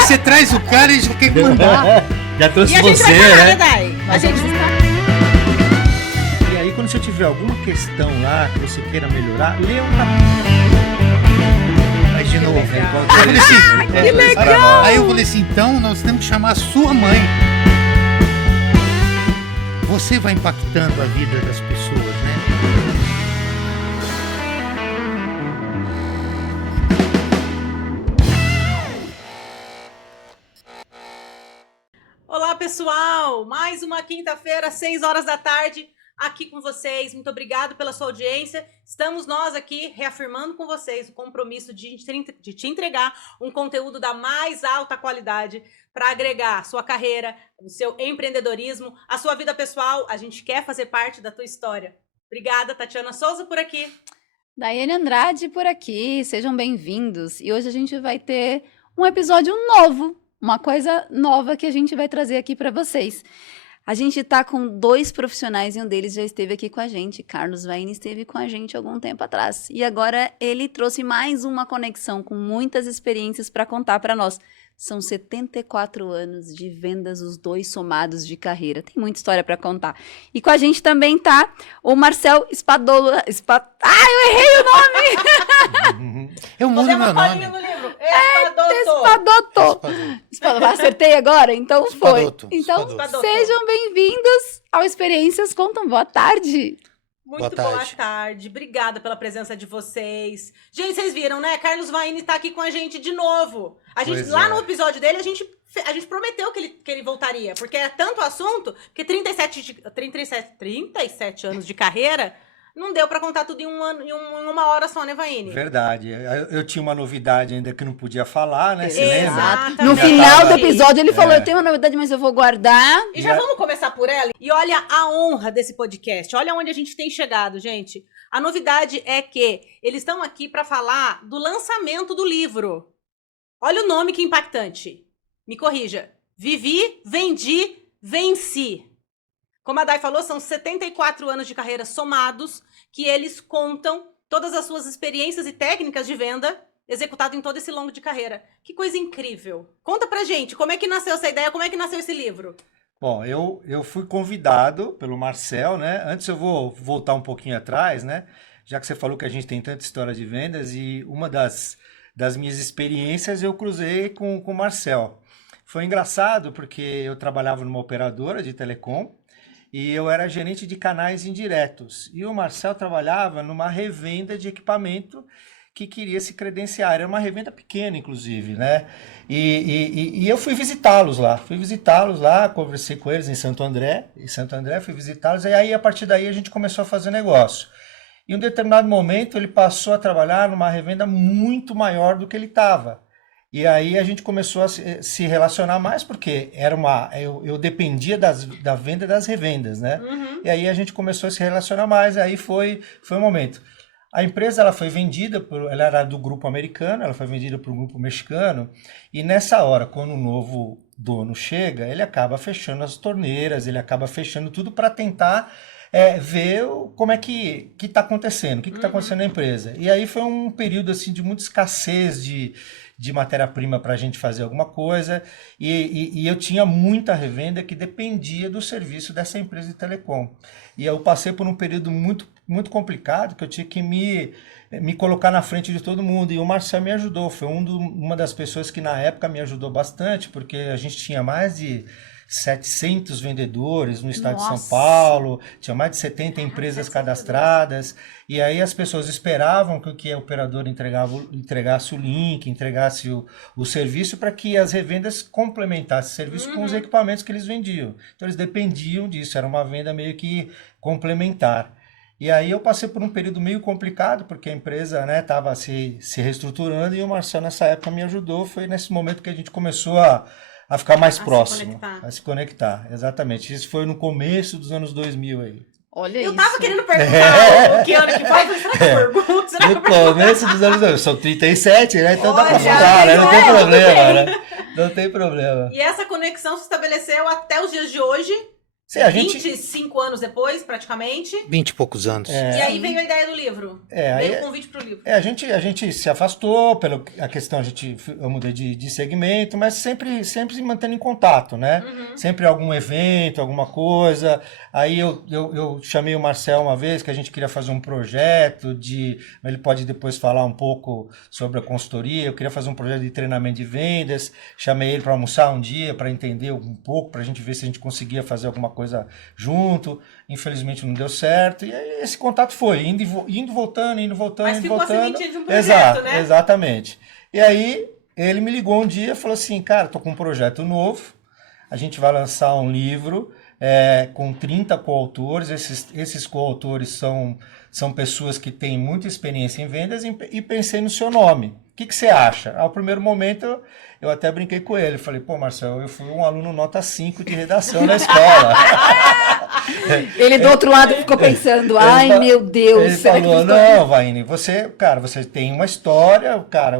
você traz o cara e já quer mandar. Já trouxe e a gente você, vai falar, né? Dai? A gente E aí, quando você tiver alguma questão lá que você queira melhorar, lê um Mas de novo, legal. eu falei assim, que legal! Aí eu falei assim, então nós temos que chamar a sua mãe. Você vai impactando a vida das pessoas, né? Olá, pessoal! Mais uma quinta-feira, 6 horas da tarde, aqui com vocês. Muito obrigado pela sua audiência. Estamos nós aqui reafirmando com vocês o compromisso de te entregar um conteúdo da mais alta qualidade para agregar a sua carreira, o seu empreendedorismo, a sua vida pessoal. A gente quer fazer parte da tua história. Obrigada, Tatiana Souza por aqui. Daiane Andrade por aqui, sejam bem-vindos. E hoje a gente vai ter um episódio novo, uma coisa nova que a gente vai trazer aqui para vocês. A gente está com 2 profissionais e um deles já esteve aqui com a gente. Carlos Vaini esteve com a gente algum tempo atrás. E agora ele trouxe mais uma conexão com muitas experiências para contar para nós. São 74 anos de vendas, os 2 somados de carreira. Tem muita história para contar. E com a gente também tá o Marcel Espadola. Eu errei o nome! Eu mudo meu nome. No livro. Espadoto. Acertei agora? Então foi. Espadoto. Então, Espadoto. sejam bem-vindos ao Experiências Contam. Boa tarde. Muito Boa boa tarde. tarde. Obrigada pela presença de vocês. Gente, vocês viram, né? Carlos Vaini tá aqui com a gente de novo. Pois Lá é. no episódio dele, a gente prometeu que ele voltaria, porque é tanto assunto que 37 anos de carreira não deu pra contar tudo em uma hora só, né, Vaini? Verdade. Eu tinha uma novidade ainda que não podia falar, né? Você lembra? Exatamente. No final do tava- episódio, ele falou: Eu tenho uma novidade, mas eu vou guardar. E já vamos começar por ela? E olha a honra desse podcast. Olha onde a gente tem chegado, gente. A novidade é que eles estão aqui para falar do lançamento do livro. Olha o nome que impactante. Me corrija. Vivi, vendi, venci. Como a Dai falou, são 74 anos de carreira somados que eles contam todas as suas experiências e técnicas de venda executado em todo esse longo de carreira. Que coisa incrível. Conta pra gente, como é que nasceu essa ideia, como é que nasceu esse livro? Bom, eu fui convidado pelo Marcel, né? Antes eu vou voltar um pouquinho atrás, né? Já que você falou que a gente tem tanta história de vendas e uma das minhas experiências eu cruzei com o Marcel. Foi engraçado porque eu trabalhava numa operadora de telecom e eu era gerente de canais indiretos. E o Marcel trabalhava numa revenda de equipamento que queria se credenciar. Era uma revenda pequena, inclusive, né? E eu fui visitá-los lá. Conversei com eles em Santo André, fui visitá-los. E aí, a partir daí, a gente começou a fazer negócio. Em um determinado momento, ele passou a trabalhar numa revenda muito maior do que ele estava. E aí a gente começou a se relacionar mais, porque eu dependia da venda e das revendas, né? Uhum. E aí a gente começou a se relacionar mais, aí foi o momento. A empresa ela foi vendida, ela era do grupo americano, ela foi vendida para o grupo mexicano, e nessa hora, quando o novo dono chega, ele acaba fechando as torneiras, ele acaba fechando tudo para tentar ver como é que está acontecendo, o que está acontecendo na empresa. E aí foi um período assim, de muita escassez de matéria-prima para a gente fazer alguma coisa, e eu tinha muita revenda que dependia do serviço dessa empresa de telecom. E eu passei por um período muito, muito complicado, que eu tinha que me colocar na frente de todo mundo, e o Marcel me ajudou, foi uma das pessoas que na época me ajudou bastante, porque a gente tinha mais de 700 vendedores no estado de São Paulo, tinha mais de 70 empresas cadastradas, e aí as pessoas esperavam que a operadora entregasse o link, entregasse o serviço para que as revendas complementassem o serviço com os equipamentos que eles vendiam. Então eles dependiam disso, era uma venda meio que complementar. E aí eu passei por um período meio complicado, porque a empresa estava se reestruturando, e o Marcel nessa época me ajudou, foi nesse momento que a gente começou a ficar mais próximo, a se conectar, exatamente. Isso foi no começo dos anos 2000 aí. Olha Eu isso. tava querendo perguntar o que ano que foi, mas será que eu pergunto? Será que eu No pergunto? começo dos anos 2000, são 37, né? Então dá pra Olha, falar, né? Não tem tudo problema, bem. né? Não tem problema. E essa conexão se estabeleceu até os dias de hoje, Sim, a gente... 25 anos depois, praticamente. 20 e poucos anos. E aí veio a ideia do livro. Veio o convite pro livro. A gente se afastou pela a questão, eu mudei de segmento, mas sempre se mantendo em contato, né? Sempre algum evento, alguma coisa. Aí eu chamei o Marcel uma vez, que a gente queria fazer um projeto ele pode depois falar um pouco sobre a consultoria, eu queria fazer um projeto de treinamento de vendas, chamei ele para almoçar um dia, para entender um pouco, para a gente ver se a gente conseguia fazer alguma coisa junto. Infelizmente não deu certo, e aí esse contato foi, indo voltando. Mas ficou a sementinha de um projeto, Exato, né? Exatamente. E aí ele me ligou um dia e falou assim, cara, tô com um projeto novo, a gente vai lançar um livro com 30 coautores, esses coautores são pessoas que têm muita experiência em vendas e pensei no seu nome. O que você acha? Ao primeiro momento, eu até brinquei com ele. Falei, pô, Marcelo, eu fui um aluno nota 5 de redação na escola. Ele do outro lado ficou pensando, ai meu Deus. Ele falou, não, Vaine, você tem uma história, cara,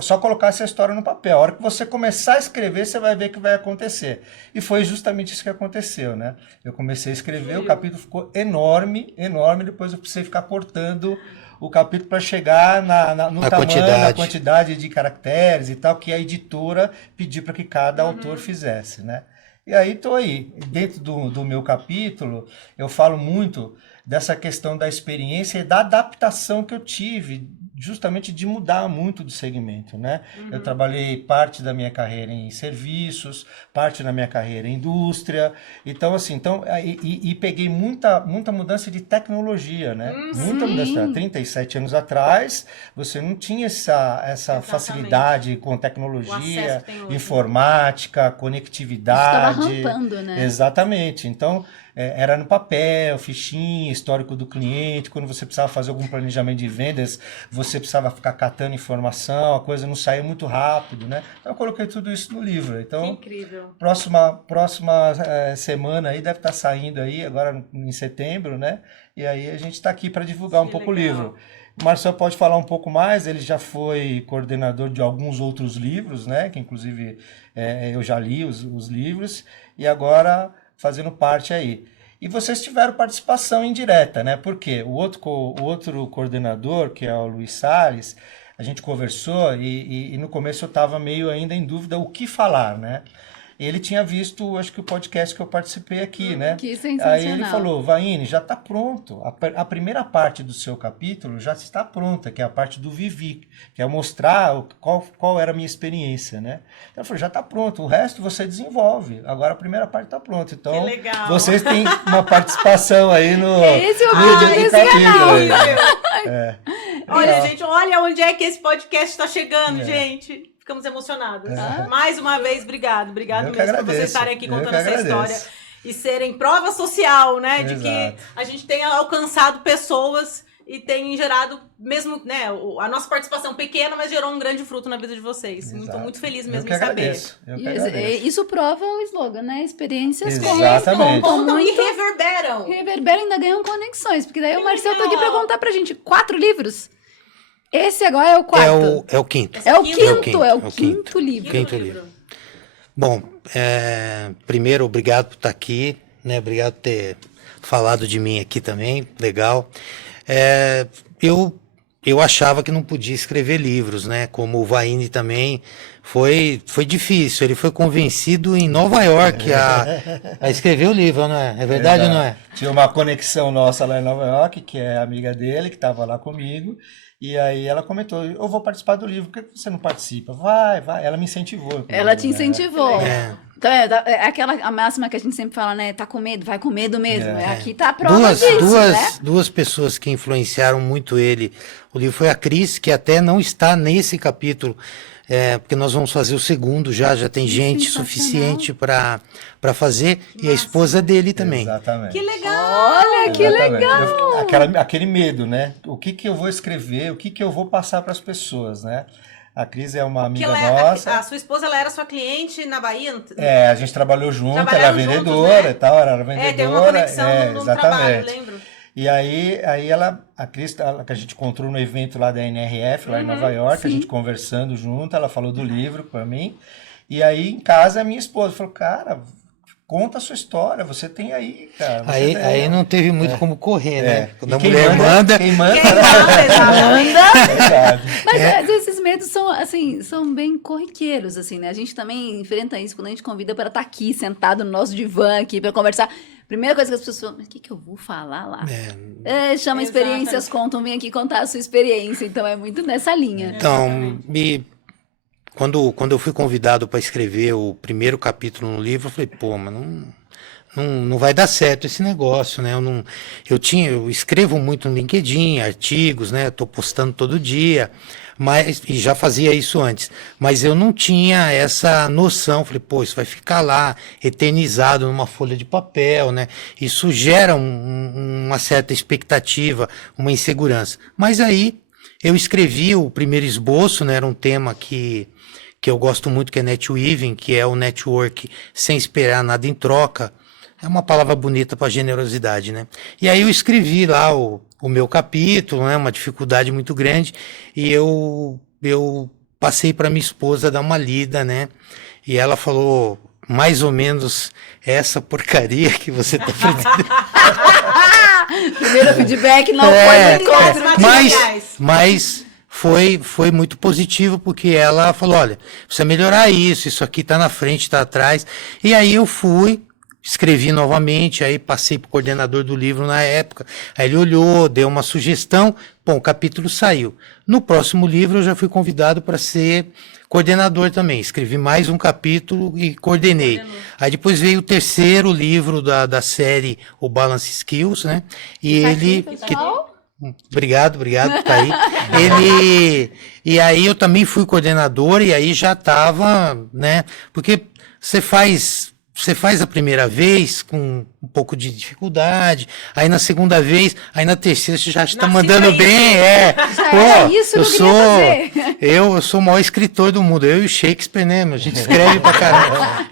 só colocar essa história no papel. A hora que você começar a escrever, você vai ver o que vai acontecer. E foi justamente isso que aconteceu, né? Eu comecei a escrever, o capítulo ficou enorme, depois eu precisei ficar cortando o capítulo para chegar no tamanho, na quantidade de caracteres e tal, que a editora pediu para que cada autor fizesse, né? E aí estou aí. Dentro do meu capítulo, eu falo muito dessa questão da experiência e da adaptação que eu tive, justamente de mudar muito do segmento, né? Eu trabalhei parte da minha carreira em serviços, parte da minha carreira em indústria, então assim, e peguei muita mudança de tecnologia, né? Muita mudança. 37 anos atrás, você não tinha essa facilidade com tecnologia, informática, conectividade. Estava rampando, né? Exatamente. Então, era no papel, fichinha, histórico do cliente. Quando você precisava fazer algum planejamento de vendas, você precisava ficar catando informação, a coisa não saía muito rápido, né? Então eu coloquei tudo isso no livro. Então, que incrível. Próxima semana aí deve estar saindo aí, agora em setembro, né? E aí a gente está aqui para divulgar um pouco o livro. O Marcel pode falar um pouco mais, ele já foi coordenador de alguns outros livros, né? Que inclusive eu já li os livros, e agora fazendo parte aí. E vocês tiveram participação indireta, né? Porque o outro coordenador, que é o Luiz Salles, a gente conversou e no começo eu estava meio ainda em dúvida o que falar, né? Ele tinha visto, acho que o podcast que eu participei aqui, né? Que sensacional. Aí ele falou, Vaine, já está pronto. A primeira parte do seu capítulo já está pronta, que é a parte do Vivi, que é mostrar qual era a minha experiência, né? Então eu falei, já está pronto, o resto você desenvolve. Agora a primeira parte está pronta. Então, que legal. Vocês têm uma participação aí no Esse é o vídeo desse canal. Olha, gente, olha onde é que esse podcast está chegando, gente. Ficamos emocionados. Mais uma vez, obrigado mesmo por vocês estarem aqui contando essa história e serem prova social, né? De que a gente tenha alcançado pessoas e tem gerado, mesmo, né? A nossa participação pequena, mas gerou um grande fruto na vida de vocês. Estou muito feliz mesmo em saber. Isso prova o slogan, né? Experiências contam e reverberam. Reverberam e ainda ganham conexões, porque daí o Marcel tá aqui para contar pra gente 4 livros. Esse agora é o quarto. É o quinto. É o quinto livro. Quinto livro. Bom, primeiro, obrigado por estar aqui, né? Obrigado por ter falado de mim aqui também, legal. Eu achava que não podia escrever livros, né? Como o Vaine também foi difícil. Ele foi convencido em Nova York a escrever o livro, não é? É verdade ou não é? Tinha uma conexão nossa lá em Nova York, que é amiga dele, que estava lá comigo. E aí ela comentou, eu vou participar do livro, por que você não participa? Vai. Ela me incentivou. Ela te incentivou. Então é aquela a máxima que a gente sempre fala, né? Tá com medo, vai com medo mesmo. Aqui tá a prova disso, né? Duas pessoas que influenciaram muito ele. O livro foi a Cris, que até não está nesse capítulo, porque nós vamos fazer o segundo já tem gente suficiente para fazer, e a esposa dele também. Exatamente. Que legal! Olha, que legal! Aquele medo, né? O que eu vou escrever, o que eu vou passar para as pessoas, né? A Cris é uma amiga nossa. A sua esposa, ela era sua cliente na Bahia? A gente trabalhou junto, ela era vendedora juntos, né? E tal, ela era vendedora. Tem uma conexão no trabalho, lembro. E aí a Cris, que a gente encontrou no evento lá da NRF, lá em Nova York, a gente conversando junto, ela falou do livro para mim. E aí em casa a minha esposa falou, cara, conta a sua história, você tem aí, cara. Aí não teve muito como correr, né? Quando a quem mulher manda... Quem manda, Quem manda, exatamente. é verdade. Mas às vezes esses medos são, assim, são bem corriqueiros, assim, né? A gente também enfrenta isso quando a gente convida para estar aqui, sentado no nosso divã aqui, para conversar. Primeira coisa que as pessoas falam, mas o que eu vou falar lá? Chama experiências, contam, vem aqui contar a sua experiência. Então é muito nessa linha. Então, quando eu fui convidado para escrever o primeiro capítulo no livro, eu falei, pô, mas não vai dar certo esse negócio, né? Eu escrevo muito no LinkedIn, artigos, né? Estou postando todo dia, e já fazia isso antes, mas eu não tinha essa noção. Falei, pô, isso vai ficar lá, eternizado numa folha de papel, né? Isso gera uma certa expectativa, uma insegurança. Mas aí eu escrevi o primeiro esboço, né? Era um tema que eu gosto muito, que é netweaving, que é o network sem esperar nada em troca. É uma palavra bonita para generosidade, né? E aí eu escrevi lá o meu capítulo, né? Uma dificuldade muito grande, e eu passei para minha esposa dar uma lida, né? E ela falou mais ou menos essa porcaria que você está fazendo. Primeiro feedback não foi muito mas foi muito positivo, porque ela falou, olha, precisa melhorar isso aqui tá na frente, tá atrás. E aí eu escrevi novamente, aí passei pro coordenador do livro na época, aí ele olhou, deu uma sugestão, bom, o capítulo saiu. No próximo livro eu já fui convidado para ser coordenador também, escrevi mais um capítulo e coordenei. Aí depois veio o terceiro livro da série, o Balance Skills, né? E Obrigado por estar aí. E aí eu também fui coordenador, e aí já estava, né? Porque você faz a primeira vez com um pouco de dificuldade, aí na segunda vez, aí na terceira você já está mandando bem, eu sou o maior escritor do mundo, eu e o Shakespeare, né? A gente escreve pra caramba.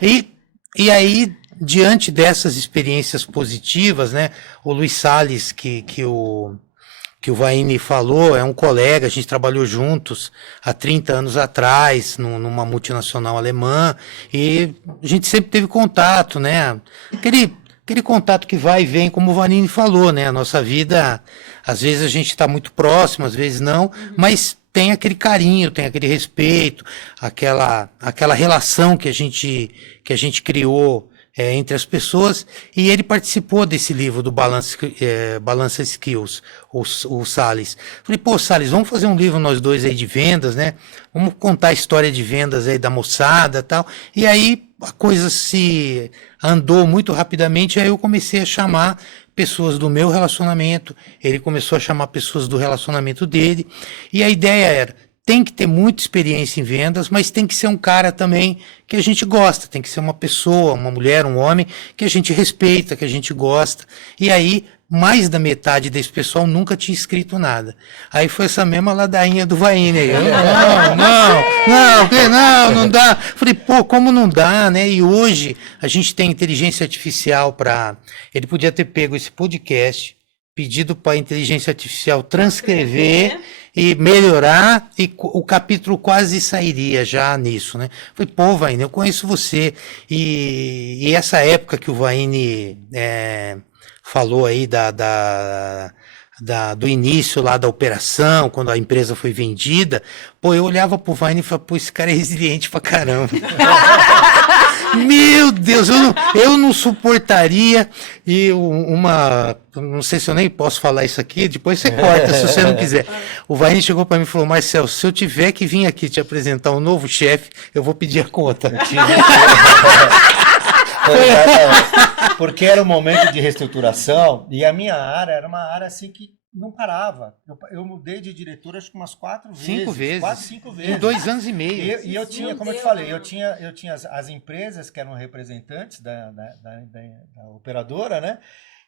E aí, diante dessas experiências positivas, né? O Luiz Salles, que o Vaini falou, é um colega, a gente trabalhou juntos há 30 anos atrás, numa multinacional alemã, e a gente sempre teve contato, né? Aquele contato que vai e vem, como o Vanini falou, né? A nossa vida, às vezes a gente está muito próximo, às vezes não, mas tem aquele carinho, tem aquele respeito, aquela relação que a gente criou entre as pessoas, e ele participou desse livro do Balance Skills, o Salles. Falei, pô, Salles, vamos fazer um livro nós dois aí de vendas, né? Vamos contar a história de vendas aí da moçada e tal. E aí a coisa se andou muito rapidamente, aí eu comecei a chamar pessoas do meu relacionamento, ele começou a chamar pessoas do relacionamento dele, e a ideia era, tem que ter muita experiência em vendas, mas tem que ser um cara também que a gente gosta, tem que ser uma pessoa, uma mulher, um homem que a gente respeita, que a gente gosta. E aí, mais da metade desse pessoal nunca tinha escrito nada. Aí foi essa mesma ladainha do Vaini. Não dá. Falei, pô, como não dá, né? E hoje a gente tem inteligência artificial para... Ele podia ter pego esse podcast, pedido para a inteligência artificial transcrever e melhorar, e o capítulo quase sairia já nisso, né? Falei, pô, Vaini, eu conheço você, e essa época que o Vaini falou aí do início lá da operação, quando a empresa foi vendida, pô, eu olhava pro Vaini e falava, pô, esse cara é resiliente pra caramba. Meu Deus, eu não suportaria. E não sei se eu nem posso falar isso aqui, depois você corta se você não quiser. O Vaini chegou para mim e falou, Marcelo, se eu tiver que vir aqui te apresentar um novo chefe, eu vou pedir a conta. Porque era um momento de reestruturação, e a minha área era uma área assim que não parava. Eu mudei de diretor acho que umas 4 vezes. 5 vezes. Quase 5 vezes. Em 2 anos e meio. E eu tinha, como eu te falei, eu tinha as empresas que eram representantes da operadora, né?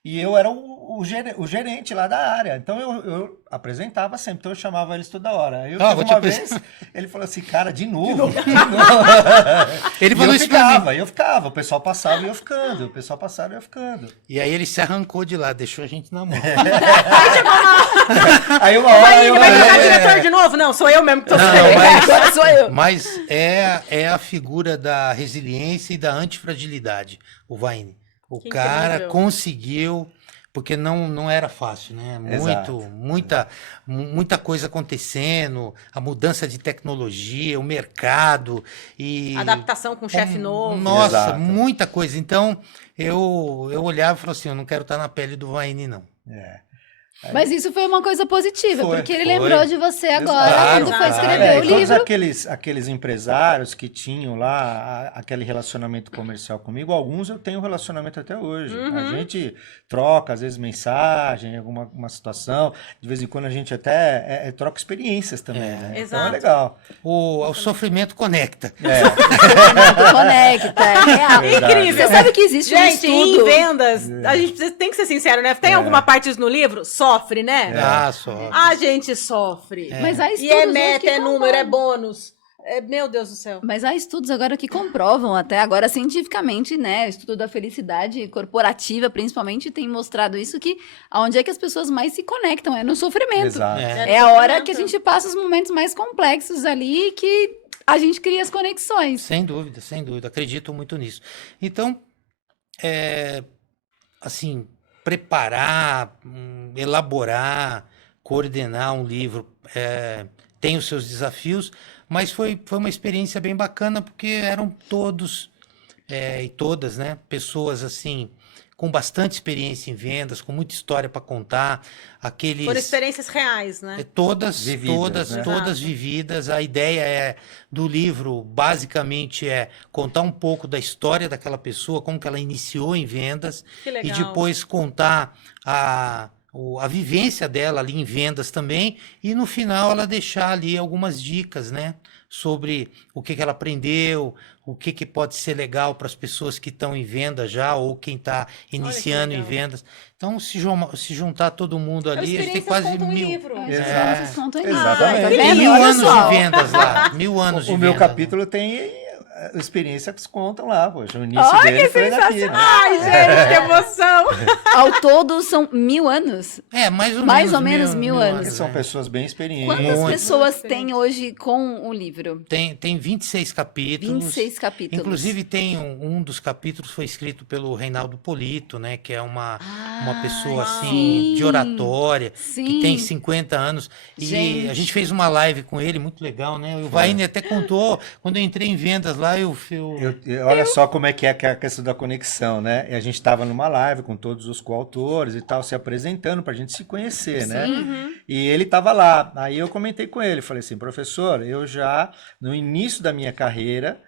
E eu era o gerente lá da área. Então eu apresentava sempre, então eu chamava eles toda hora. Aí eu Ah, teve vou te uma apresentar. vez, ele falou assim, cara, de novo. Ele E falou eu isso pra mim. ficava, eu ficava. O pessoal passava e eu ficando. O pessoal passava e eu ficando. E aí ele se arrancou de lá, deixou a gente na mão. Aí uma Vai, hora ele eu... vai trocar é. diretor de novo? Não, sou eu mesmo que tô Não, sendo. mas- Agora sou eu. Mas é a figura da resiliência e da antifragilidade, o Vaine. O Que cara incrível. conseguiu, porque não era fácil, né? Exato. Muita coisa acontecendo, a mudança de tecnologia, o mercado e Adaptação com chefe novo. Nossa, Exato. muita coisa. Então eu olhava e falava assim, eu não quero estar na pele do Vaine, não. É. Mas isso foi uma coisa positiva, Foi, porque ele foi. lembrou de você agora Claro, quando foi claro. escrever o E todos livro. aqueles empresários que tinham lá aquele relacionamento comercial comigo, alguns eu tenho relacionamento até hoje. A gente troca, às vezes, mensagem, alguma uma situação. De vez em quando a gente até troca experiências também, né? Então Exato. é legal. O sofrimento conecta. Muito conecta, é real. Verdade. Você sabe que existe um Gente, em estudo. vendas, a gente tem que ser sincero, né? Tem alguma parte disso no livro? Sofre, né? Ah, só. A gente sofre. Mas há E estudos é hoje meta, que é número, é comprovam. bônus. Meu Deus do céu. Mas há estudos agora que comprovam, até agora cientificamente, né? O estudo da felicidade corporativa, principalmente, tem mostrado isso, que aonde é que as pessoas mais se conectam é no sofrimento. Exato. É. É a hora que a gente passa os momentos mais complexos ali que a gente cria as conexões. Sem dúvida, sem dúvida. Acredito muito nisso. Então, assim, preparar, elaborar, coordenar um livro tem os seus desafios, mas foi uma experiência bem bacana porque eram todos e todas, né, pessoas assim com bastante experiência em vendas, com muita história para contar, aqueles Foram experiências reais, né? todas, Vividas, todas, né? todas Exato. vividas. A ideia do livro, basicamente, é contar um pouco da história daquela pessoa, como que ela iniciou em vendas, Que e legal. depois contar a vivência dela ali em vendas também, e no final ela deixar ali algumas dicas, né? Sobre o que ela aprendeu, o que pode ser legal para as pessoas que estão em venda já, ou quem está iniciando em legal. vendas. Então, se juntar todo mundo ali, a gente tem Experiências quase contam em 1000. livro. As Exato. experiências contam em Exatamente. tá Ai, vendo? 1000 Olha anos só. de vendas lá. 1000 anos de O meu vendas. capítulo tem experiência que contam lá, poxa. O início Ai, dele que foi daqui, né? Ai, gente, que emoção. Ao todo são 1000 anos. Mais ou menos 1000 anos. Porque são pessoas bem experientes. Quantas Muito. pessoas Muito tem hoje com o livro? Tem 26 capítulos. 26 capítulos. Inclusive tem um dos capítulos foi escrito pelo Reinaldo Polito, né? Que é uma pessoa assim sim. de oratória, que Sim. tem 50 anos. E Gente. a gente fez uma live com ele, muito legal, né? O Vaine até contou, quando eu entrei em vendas lá, Olha só como é que é a questão da conexão, né? E a gente estava numa live com todos os coautores e tal, se apresentando para a gente se conhecer, né? Uhum. E ele estava lá. Aí eu comentei com ele, falei assim, professor, eu já, no início da minha carreira,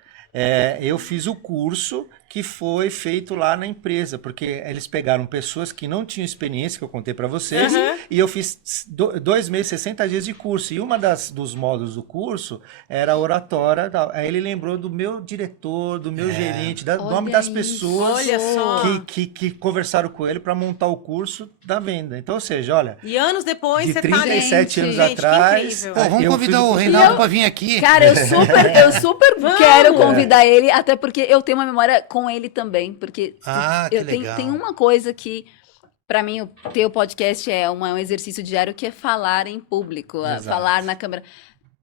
eu fiz o curso que foi feito lá na empresa, porque eles pegaram pessoas que não tinham experiência, que eu contei para vocês, Uhum. e eu fiz 2 meses, 60 dias de curso. E uma dos módulos do curso era a oratória. Aí ele lembrou do meu diretor, do meu gerente, do Olha nome das isso. pessoas Olha só. que conversaram com ele para montar o curso da venda. Então, ou seja, olha, E anos depois de você tá ali. 37 anos Gente, que atrás. incrível. Pô, vamos eu convidar fiz o curso- Reinaldo eu- para vir aqui. Cara, eu super Vamos. quero convidar ele, até porque eu tenho uma memória com ele também, porque Que eu legal. tem uma coisa que pra mim ter o podcast é um exercício diário, que é falar em público, Exato. falar na câmera.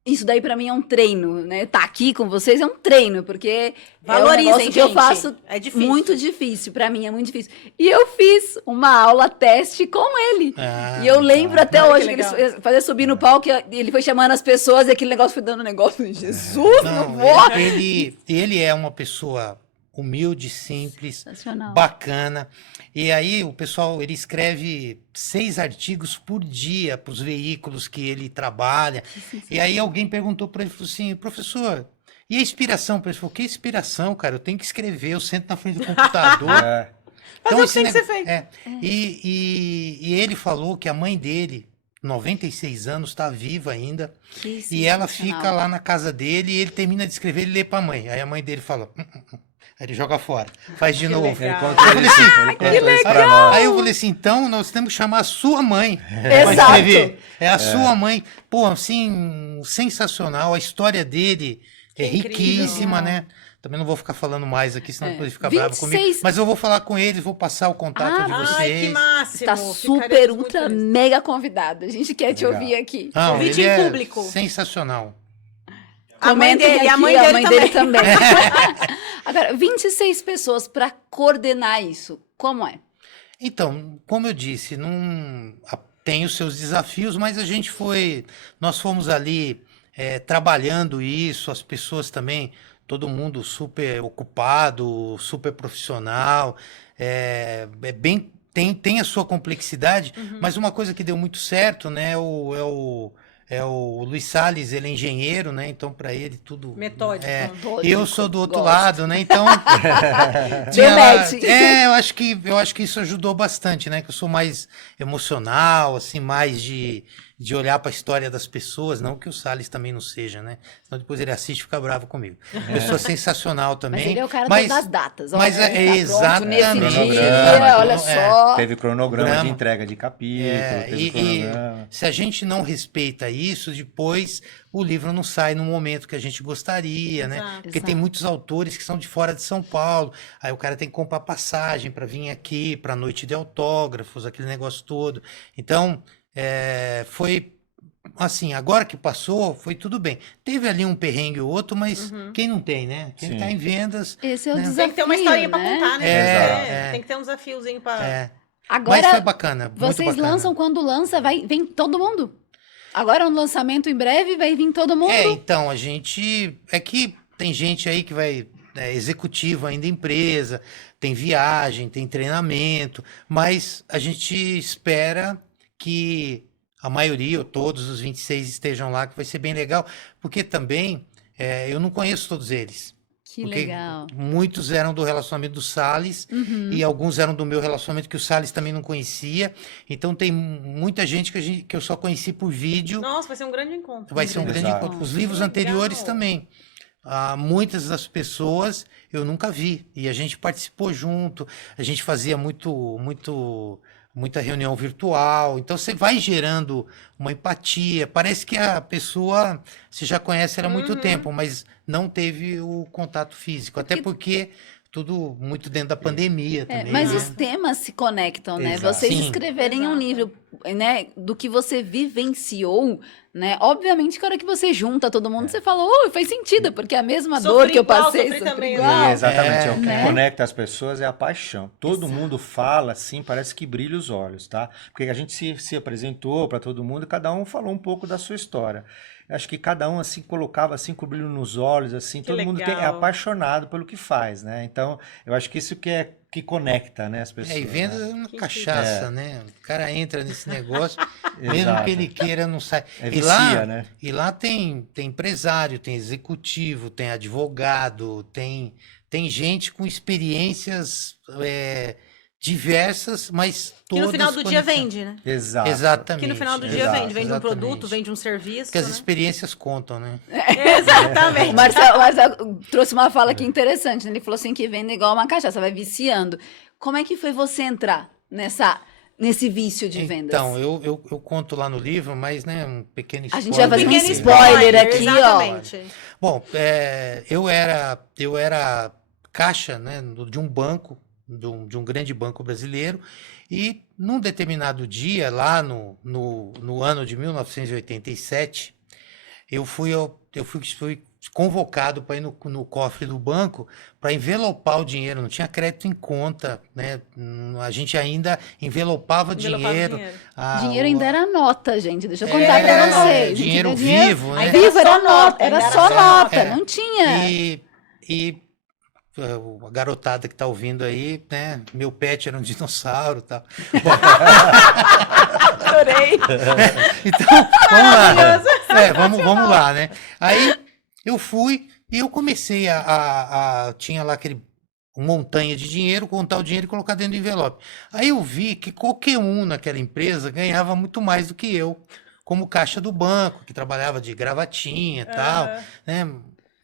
Isso daí pra mim é um treino, né? Tá aqui com vocês é um treino, porque é um Valorizem, negócio que eu gente. faço É difícil. muito difícil, pra mim é muito difícil. E eu fiz uma aula teste com ele. E eu lembro até Olha que hoje que legal. ele fazia subir no palco, e ele foi chamando as pessoas e aquele negócio foi dando negócio. Jesus, não vou! Ele é uma pessoa humilde, simples, Sensacional. bacana. E aí o pessoal, ele escreve 6 artigos por dia para os veículos que ele trabalha. E aí alguém perguntou para ele, falou assim, professor, e a inspiração? Ele falou, que inspiração, cara? Eu tenho que escrever, eu sento na frente do computador. É, Fazer o que esse tem que ser nego- feito. é. E ele falou que a mãe dele, 96 anos, está viva ainda. Que E ela sensacional. fica lá na casa dele e ele termina de escrever e lê para a mãe. Aí a mãe dele fala, Aí ele joga fora, faz de Que novo. legal. Ele contou isso, ele contou isso pra nós. Aí eu falei assim, então nós temos que chamar a sua mãe pra Exato. escrever. É a sua mãe. Pô, assim, sensacional. A história dele é Que incrível. riquíssima, né? Também não vou ficar falando mais aqui, senão depois ele fica bravo 26. comigo. Mas eu vou falar com eles, vou passar o contato de Ai, vocês. que máximo. Está Ficaremos super, muito ultra, felizes. mega convidado. A gente quer te Legal. ouvir aqui. Não, Convite ele em é público. sensacional. A mãe Comentem dele, aqui, a mãe dele também. Agora, 26 pessoas para coordenar isso. Como é? Então, como eu disse, tem os seus desafios, mas nós fomos ali trabalhando isso, as pessoas também, todo mundo super ocupado, super profissional, tem a sua complexidade, mas uma coisa que deu muito certo, né, é o Luiz Salles, ele é engenheiro, né, então para ele tudo... Metódico. Eu sou do outro Gosto. lado, né? Então Deu lá- match. eu acho que isso ajudou bastante, né? Que eu sou mais emocional, assim, mais de olhar para a história das pessoas, não que o Salles também não seja, né? Senão depois ele assiste e fica bravo comigo. Pessoa sensacional também. Mas ele é o cara mas- das datas. Olha, mas ele tá pronto exatamente. nesse dia, Cronograma, olha é. só. Teve cronograma de Programa. entrega de capítulo, teve E cronograma. se a gente não respeita isso, depois o livro não sai no momento que a gente gostaria, né? Exato. Porque tem Exato. muitos autores que são de fora de São Paulo. Aí o cara tem que comprar passagem para vir aqui, para a noite de autógrafos, aquele negócio todo. Então, foi assim, agora que passou, foi tudo bem. Teve ali um perrengue ou outro, mas quem não tem, né? Quem Sim. está em vendas. Esse é o Né? desafio, Tem que ter uma historinha pra né? contar, né? É. Tem que ter um desafiozinho pra... É, mas foi Agora, bacana. Muito vocês bacana. lançam, quando lança, vem todo mundo. Agora, um lançamento em breve, vai vir todo mundo. Então, a gente. É que tem gente aí que vai. Executivo ainda empresa, tem viagem, tem treinamento, mas a gente espera que a maioria, ou todos os 26 estejam lá, que vai ser bem legal, porque também eu não conheço todos eles. Que Porque legal. muitos eram do relacionamento do Salles Uhum. e alguns eram do meu relacionamento que o Salles também não conhecia. Então tem muita gente que eu só conheci por vídeo. Nossa, vai ser um grande encontro. Vai ser um grande Exato. encontro. Os livros Legal. anteriores também. Muitas das pessoas eu nunca vi. E a gente participou junto. A gente fazia muita reunião virtual. Então você vai gerando uma empatia. Parece que a pessoa você já conhece ela há muito Uhum. tempo, mas não teve o contato físico. Até porque tudo muito dentro da pandemia também. Mas né? os temas se conectam, né? Exato. Vocês Sim. escreverem um Exato. livro, né, do que você vivenciou, né? Obviamente que a hora que você junta todo mundo, você fala, faz sentido, porque é a mesma Sofri dor que eu igual, passei, sofri sofri também, igual. Exatamente, é o que né? conecta as pessoas é a paixão. Todo mundo fala assim, parece que brilha os olhos, tá? Porque a gente se apresentou para todo mundo, cada um falou um pouco da sua história. Eu acho que cada um assim colocava assim com o brilho nos olhos, assim, Que todo mundo é legal. apaixonado pelo que faz, né? Então, eu acho que isso que conecta, né, as pessoas. E vendas né? é uma Que cachaça, né? O cara entra nesse negócio, mesmo Exato. que ele queira, não sai. É E lá, vicia, né? e lá tem empresário, tem executivo, tem advogado, tem gente com experiências diversas, mas Que todas no final do dia conectadas. vende, né? Exato. Exatamente. Que no final do dia Exato, vende. Vende um exatamente. produto, vende um serviço, Porque as né? experiências contam, né? Exatamente. O Marcelo trouxe uma fala aqui interessante, né? Ele falou assim que vende igual uma cachaça, vai viciando. Como é que foi você entrar nesse vício de vendas? Então, eu conto lá no livro, mas, né, um pequeno A spoiler. gente vai fazer um Pequeno spoiler aqui, ó. Exatamente. Bom, eu era caixa, né, de um banco, de um grande banco brasileiro, e num determinado dia, lá no ano de 1987, eu fui convocado para ir no cofre do banco para envelopar o dinheiro, não tinha crédito em conta, né? A gente ainda envelopava dinheiro. Dinheiro ainda era nota, gente. Deixa eu contar pra vocês. Dinheiro Entendeu? vivo, né? Ainda Vivo era era só nota, nota, era ainda só era só nota, nota. não tinha. E a garotada que tá ouvindo aí, né? Meu pet era um dinossauro e tal. Adorei. Então, vamos lá. Vamos lá, né? Aí eu fui e eu comecei tinha lá aquele montanha de dinheiro, contar o dinheiro e colocar dentro do envelope. Aí eu vi que qualquer um naquela empresa ganhava muito mais do que eu, como caixa do banco, que trabalhava de gravatinha e tal, né?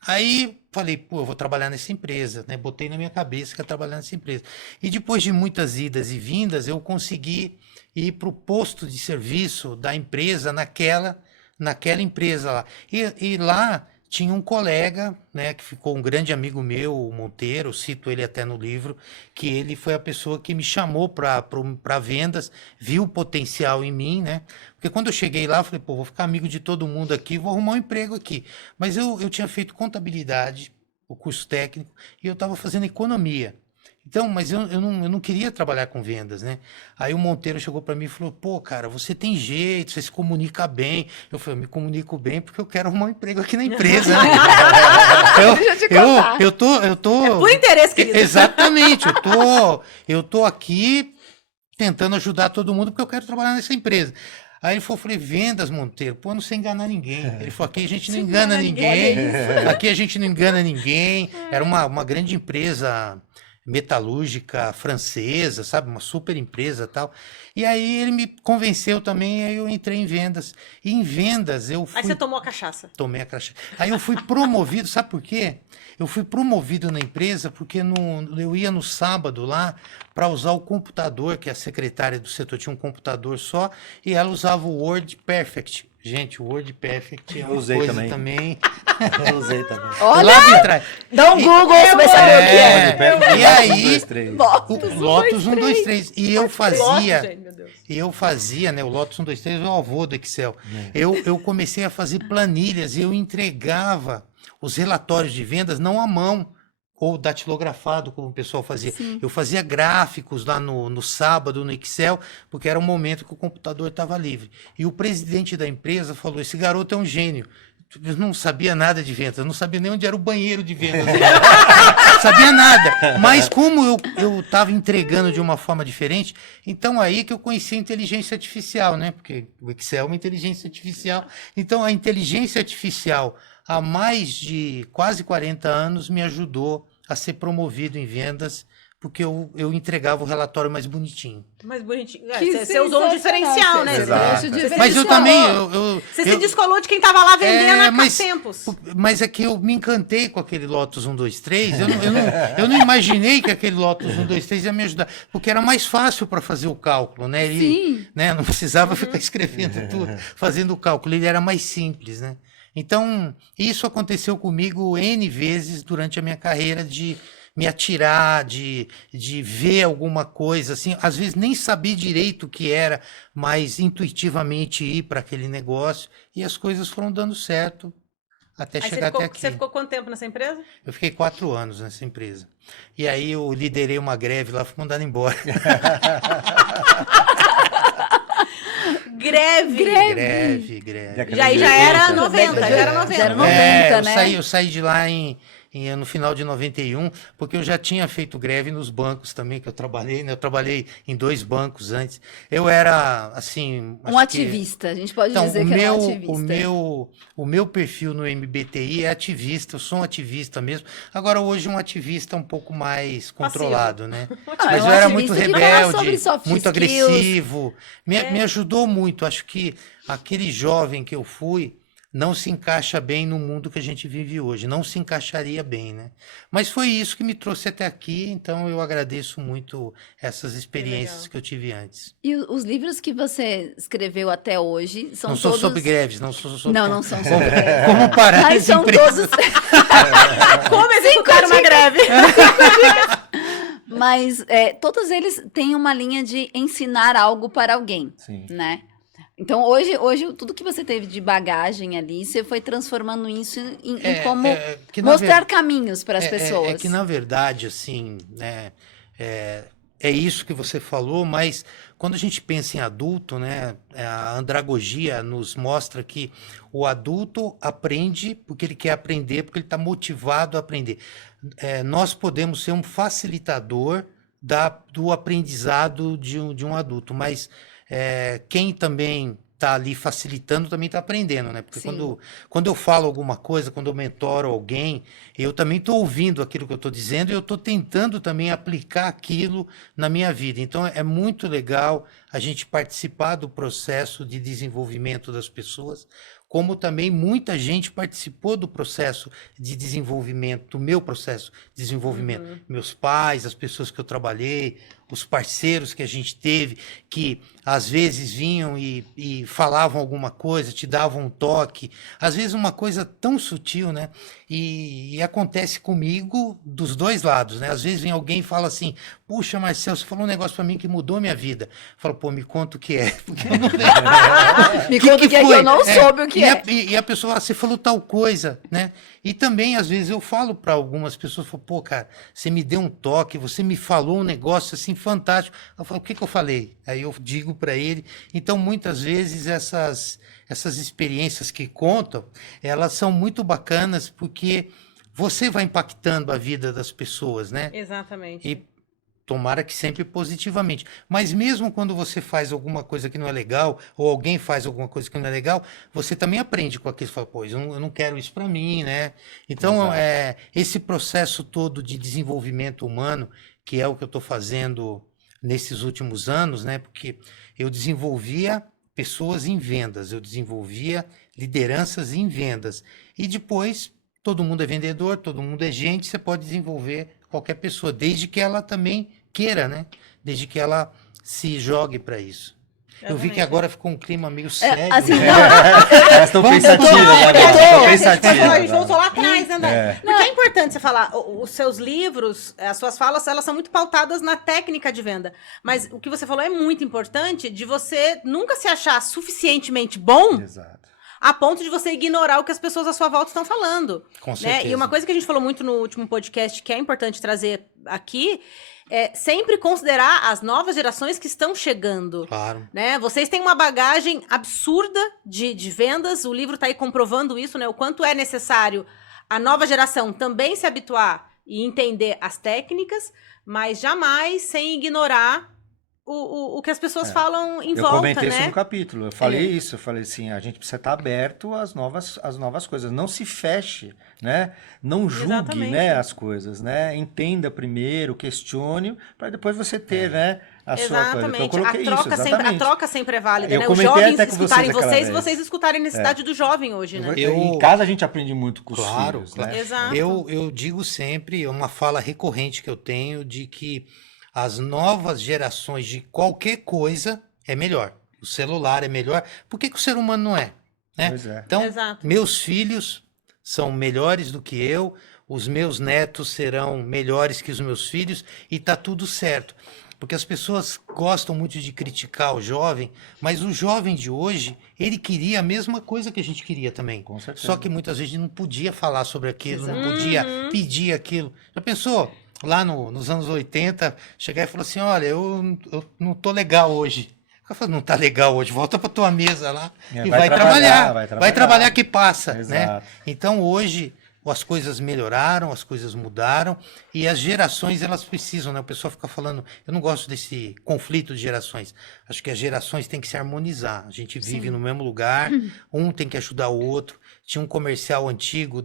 Aí falei, pô, eu vou trabalhar nessa empresa, né? Botei na minha cabeça que ia trabalhar nessa empresa. E depois de muitas idas e vindas, eu consegui ir para o posto de serviço da empresa naquela empresa lá. E lá tinha um colega, né, que ficou um grande amigo meu, o Monteiro, cito ele até no livro, que ele foi a pessoa que me chamou para vendas, viu o potencial em mim, né? Porque quando eu cheguei lá, eu falei, pô, vou ficar amigo de todo mundo aqui, vou arrumar um emprego aqui. Mas eu tinha feito contabilidade, o curso técnico, e eu estava fazendo economia. Então, mas eu não queria trabalhar com vendas, né? Aí o Monteiro chegou para mim e falou, pô, cara, você tem jeito, você se comunica bem. Eu falei, eu me comunico bem porque eu quero arrumar um emprego aqui na empresa, né? Deixa eu te contar. Eu tô... Por interesse, querido. Exatamente, eu tô aqui tentando ajudar todo mundo porque eu quero trabalhar nessa empresa. Aí ele falou, falei, vendas, Monteiro, pô, não sei enganar ninguém. Ele falou, aqui a gente não engana ninguém, aqui a gente não engana ninguém. Era uma grande empresa metalúrgica francesa, sabe? Uma super empresa e tal. E aí ele me convenceu também, aí eu entrei em vendas. E em vendas eu Aí fui... você tomou a cachaça. Tomei a cachaça. Aí eu fui promovido, sabe por quê? Eu fui promovido na empresa porque eu ia no sábado lá para usar o computador, que a secretária do setor tinha um computador só, e ela usava o Word Perfect. Gente, o Word Perfect é uma usei coisa também. também. Eu usei também. Olha, Lá de trás. dá um Google, você vai saber o que é. E aí, dois, três. o Lotus 1, 2, 3. E eu Lotus, fazia... gente, meu Deus. E eu fazia, né? O Lotus 1, 2, 3 é o avô do Excel. Eu comecei a fazer planilhas e eu entregava os relatórios de vendas não à mão, ou datilografado, como o pessoal fazia. Sim. Eu fazia gráficos lá no sábado, no Excel, porque era o momento que o computador estava livre. E o presidente da empresa falou, esse garoto é um gênio. Eu não sabia nada de vendas, eu não sabia nem onde era o banheiro de vendas. Não sabia nada. Mas como eu estava entregando de uma forma diferente, então aí que eu conheci a inteligência artificial, né? Porque o Excel é uma inteligência artificial. Então a inteligência artificial, há mais de quase 40 anos, me ajudou a ser promovido em vendas, porque eu entregava o relatório mais bonitinho. Mais bonitinho. Que Você usou um diferencial, né? Exato. Você Você Mas eu descolou. também... Você se descolou de quem tava lá vendendo há mas- tempos. Mas é que eu me encantei com aquele Lotus 1, 2, 3. Eu não imaginei que aquele Lotus 1, 2, 3 ia me ajudar, porque era mais fácil para fazer o cálculo, né? Ele, Sim. né? Não precisava ficar escrevendo tudo, fazendo o cálculo. Ele era mais simples, né? Então, isso aconteceu comigo N vezes durante a minha carreira de me atirar, de ver alguma coisa, assim, às vezes nem saber direito o que era, mas intuitivamente ir para aquele negócio, e as coisas foram dando certo até Aí chegar até aqui. você ficou quanto tempo nessa empresa? Eu fiquei 4 anos nessa empresa. E aí eu liderei uma greve lá, fui mandado embora. Greve. Greve. Já era 90, já era 90. Já era 90, né? Eu saí de lá no final de 91, porque eu já tinha feito greve nos bancos também que eu trabalhei, né? Eu trabalhei em 2 bancos antes. Eu era, assim... Um ativista, a gente pode Então, dizer que era um ativista. o meu perfil no MBTI é ativista, eu sou um ativista mesmo. Agora, hoje, um ativista um pouco mais controlado, né? Ah, é Mas um eu era ativista muito que fala rebelde, sobre soft muito skills. agressivo. Me ajudou muito. Acho que aquele jovem que eu fui não se encaixa bem no mundo que a gente vive hoje. Não se encaixaria bem, né? Mas foi isso que me trouxe até aqui, então eu agradeço muito essas experiências que eu tive antes. E os livros que você escreveu até hoje são Não sou todos... sobre greves, não sou sobre... Não são sobre greves. Como parar Mas as são empresas. todos... Como executar uma greve? Mas todos eles têm uma linha de ensinar algo para alguém, Sim. né? Então, hoje, tudo que você teve de bagagem ali, você foi transformando isso em como que na mostrar caminhos para as É pessoas. que, na verdade, assim, né, é isso que você falou, mas quando a gente pensa em adulto, né, a andragogia nos mostra que o adulto aprende porque ele quer aprender, porque ele está motivado a aprender. Nós podemos ser um facilitador do aprendizado de um adulto, mas quem também está ali facilitando também está aprendendo, né? Porque Sim. quando eu falo alguma coisa, quando eu mentoro alguém, eu também estou ouvindo aquilo que eu estou dizendo e eu estou tentando também aplicar aquilo na minha vida. Então é muito legal a gente participar do processo de desenvolvimento das pessoas como também muita gente participou do processo de desenvolvimento, do meu processo de desenvolvimento. Meus pais, as pessoas que eu trabalhei, os parceiros que a gente teve, que às vezes vinham e falavam alguma coisa, te davam um toque, às vezes uma coisa tão sutil, né? E acontece comigo dos dois lados, né? Às vezes vem alguém e fala assim, puxa, Marcelo, você falou um negócio pra mim que mudou minha vida. Eu falo, pô, me conta o que é, porque eu não lembro. Me conta o que é que eu não soube o que é. E a pessoa fala, você falou tal coisa, né? E também, às vezes, eu falo para algumas pessoas, falo, pô, cara, você me deu um toque, você me falou um negócio assim fantástico. Eu falo, o que que eu falei? Aí eu digo para ele. Então, muitas vezes, essas experiências que contam, elas são muito bacanas porque você vai impactando a vida das pessoas, né? Exatamente. E tomara que sempre positivamente. Mas mesmo quando você faz alguma coisa que não é legal, ou alguém faz alguma coisa que não é legal, você também aprende com aquilo. Você fala, pô, eu não quero isso para mim, né? Então, esse processo todo de desenvolvimento humano, que é o que eu estou fazendo nesses últimos anos, né? Porque eu desenvolvia pessoas em vendas, eu desenvolvia lideranças em vendas. E depois, todo mundo é vendedor, todo mundo é gente, você pode desenvolver qualquer pessoa, desde que ela também queira, né? Desde que ela se jogue para isso. Eu vi que agora ficou um clima meio sério. Assim, né? Elas estão pensativas agora. Estão A pensativas. gente voltou lá atrás, né, André? É. Porque é importante você falar, os seus livros, as suas falas, elas são muito pautadas na técnica de venda. Mas o que você falou é muito importante, de você nunca se achar suficientemente bom Exato. a ponto de você ignorar o que as pessoas à sua volta estão falando. Com certeza. E uma coisa que a gente falou muito no último podcast, que é importante trazer aqui, é sempre considerar as novas gerações que estão chegando. Claro. Né? Vocês têm uma bagagem absurda de vendas, o livro está aí comprovando isso, né? O quanto é necessário a nova geração também se habituar e entender as técnicas, mas jamais sem ignorar o que as pessoas falam em Eu volta, comentei isso né? no capítulo. Eu falei isso, eu falei assim, a gente precisa estar aberto às novas coisas. Não se feche, né? Não julgue, Exatamente. né, as coisas, né? Entenda primeiro, questione, para depois você ter, né, a sua coisa. Então, eu Exatamente. coloquei isso, A exatamente. troca sempre é válida, Eu né? Os comentei jovens até com vocês escutarem aquela vocês e vez. vocês escutarem a necessidade do jovem hoje, né? Em casa a gente aprende muito com os Claro, filhos, claro. né? Exato. Eu digo sempre, é uma fala recorrente que eu tenho, de que as novas gerações de qualquer coisa é melhor. O celular é melhor. Por que que o ser humano não é? Né? Pois é. Então, Exato. meus filhos são melhores do que eu, os meus netos serão melhores que os meus filhos e tá tudo certo. Porque as pessoas gostam muito de criticar o jovem, mas o jovem de hoje, ele queria a mesma coisa que a gente queria também. Com certeza. Só que muitas vezes não podia falar sobre aquilo, não podia pedir aquilo. Já pensou? Lá nos anos 80, chegar e falar assim, olha, eu não tô legal hoje. O cara fala, não tá legal hoje, volta pra tua mesa lá e vai trabalhar. Vai trabalhar que passa, né? Exato. Então hoje as coisas melhoraram, as coisas mudaram e as gerações elas precisam, né? O pessoal fica falando, eu não gosto desse conflito de gerações. Acho que as gerações têm que se harmonizar. A gente vive no mesmo lugar, um tem que ajudar o outro. Tinha um comercial antigo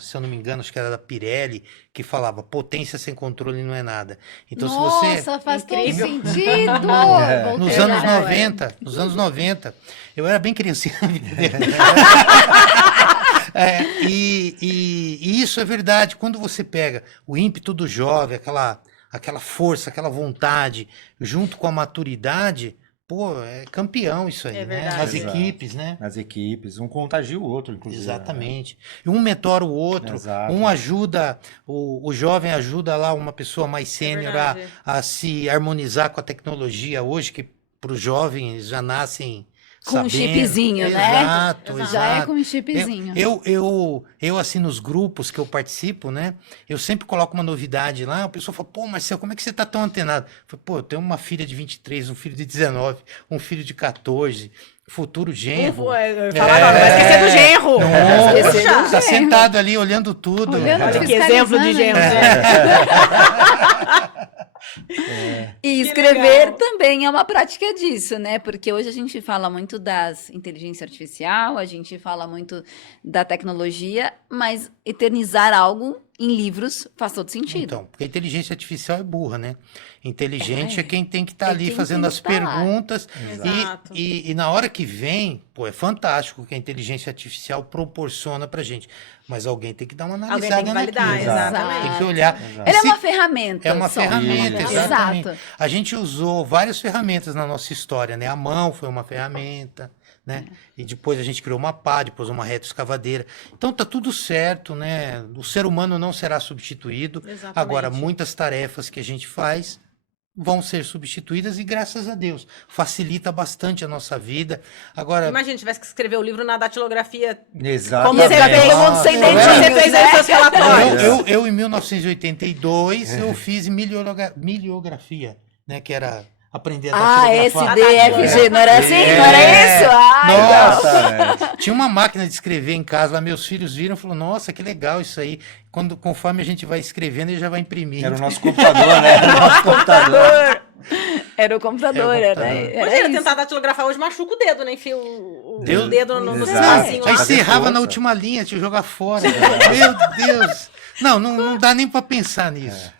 se eu não me engano, acho que era da Pirelli, que falava, potência sem controle não é nada. Então Nossa, se você faz todo Incrível. sentido! Voltei nos a anos lembrar. 90, eu era bem criancinha. E isso é verdade. Quando você pega o ímpeto do jovem, aquela força, aquela vontade, junto com a maturidade, pô, é campeão isso aí, É né? verdade. Nas Exato. equipes, né? Nas equipes, um contagia o outro, inclusive. Exatamente. E um mentora o outro, Exato. um ajuda, o jovem ajuda lá uma pessoa mais sênior verdade. a se harmonizar com a tecnologia hoje, que para os jovens já nascem Com um sabendo. chipzinho, né? Exato, Exato. Já é exato. com um chipzinho. Eu, assim, nos grupos que eu participo, né? Eu sempre coloco uma novidade lá, a pessoa fala, pô, Marcelo, como é que você tá tão antenado? Eu falo, pô, eu tenho uma filha de 23, um filho de 19, um filho de 14, futuro genro. Não vai esquecer do genro. Nossa, Puxa. tá genro. sentado ali olhando tudo. Olhando, Olha que fiscalizando, exemplo de genro. né? E Que escrever legal. também é uma prática disso, né? Porque hoje a gente fala muito das inteligência artificial, a gente fala muito da tecnologia, mas eternizar algo em livros faz todo sentido. Então, porque a inteligência artificial é burra, né? Inteligente é quem tem que estar É ali quem fazendo tem as que estar lá. perguntas. Exato. E na hora que vem, pô, é fantástico o que a inteligência artificial proporciona pra gente. Mas alguém tem que dar uma Alguém analisada tem que validar, naquilo. exatamente. Tem que olhar. Exato. Ele é Se- uma ferramenta. É uma só. ferramenta, Isso. exatamente. Exato. A gente usou várias ferramentas na nossa história, né? A mão foi uma ferramenta, né? E depois a gente criou uma pá, depois uma retroescavadeira. Então tá tudo certo, né? O ser humano não será substituído. Exatamente. Agora, muitas tarefas que a gente faz vão ser substituídas e graças a Deus facilita bastante a nossa vida. Agora, Imagina, tivesse que escrever o livro na datilografia. Exato. Como você fez, todo mundo sem Nossa, dedinhos, você fez né? aí seus relatórios. eu em 1982 eu fiz miliografia, né? Que era aprender a datilografar. SDFG, não era assim? Não era É. isso? Nossa. Exatamente. Tinha uma máquina de escrever em casa, lá meus filhos viram e falaram, nossa, que legal isso aí. Conforme a gente vai escrevendo, ele já vai imprimir. Era o nosso computador, né? Era o nosso computador. Era o computador, Era o computador. era Imagina, isso. tentar datilografar hoje, machuca o dedo, né? Enfia o Deus- dedo no Exato. espacinho Aí lá. Fazer encerrava na força. última linha, te jogar fora. Meu Deus. Não dá nem pra pensar nisso.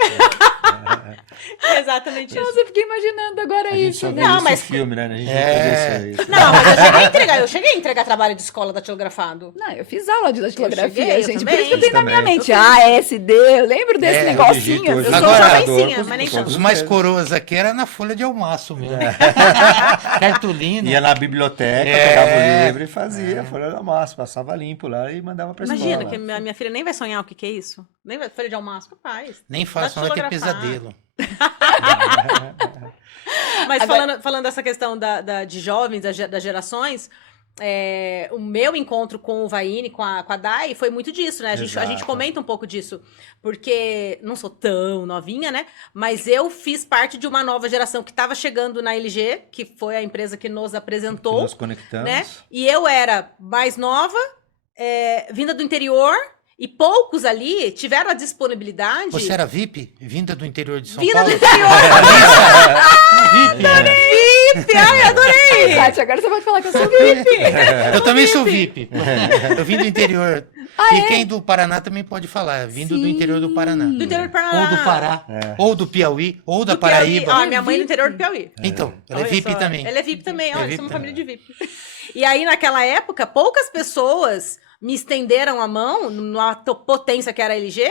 Exatamente isso. Nossa, eu fiquei imaginando agora A gente isso, só né? viu Não, isso mas- em filme, né? A gente É. não fazia isso. Não, mas eu cheguei a entregar trabalho de escola datilografado. Não, eu fiz aula de datilografia, cheguei, eu gente. também. Por isso que eu tenho na minha Também. mente. SD, eu lembro desse É, eu negocinho. digito hoje Eu Eu sou sou Agora- jovencinha, mas nem Todos tanto. Os mais eles. coroas aqui era na folha de almaço mesmo. Cartolina. Ia na biblioteca, É. pegava o livro e fazia, folha da massa, passava limpo lá e mandava pra Imagina escola. que a minha filha nem vai sonhar o que é isso. Nem vai folha de almoço, capaz. Nem faço nada que é Datilografar. pesadelo. Mas Agora- falando dessa questão de jovens, das gerações, o meu encontro com o Vaine, com a Dai, foi muito disso, né? A gente Exato. comenta um pouco disso, porque não sou tão novinha, né? Mas eu fiz parte de uma nova geração que estava chegando na LG, que foi a empresa que nos apresentou, Nós conectamos. né? E eu era mais nova, vinda do interior, e poucos ali tiveram a disponibilidade. Você era VIP? Vinda do interior de São Vinda do Paulo? interior! VIP. VIP! Ai, adorei! Tati, agora você pode falar que eu sou VIP. Eu também sou VIP. Eu vim do interior. E quem do Paraná também pode falar. Vindo do Sim. interior do Paraná. Do interior do Paraná. Ou do Pará. É. Ou do Piauí. Ou da Do Piauí. Paraíba. Ó, minha mãe é do interior do Piauí. Então, ela é Olha VIP só, também. Ela é VIP também, olha, VIP somos uma também. família de VIP. E aí, naquela época, poucas pessoas me estenderam a mão numa potência que era a LG.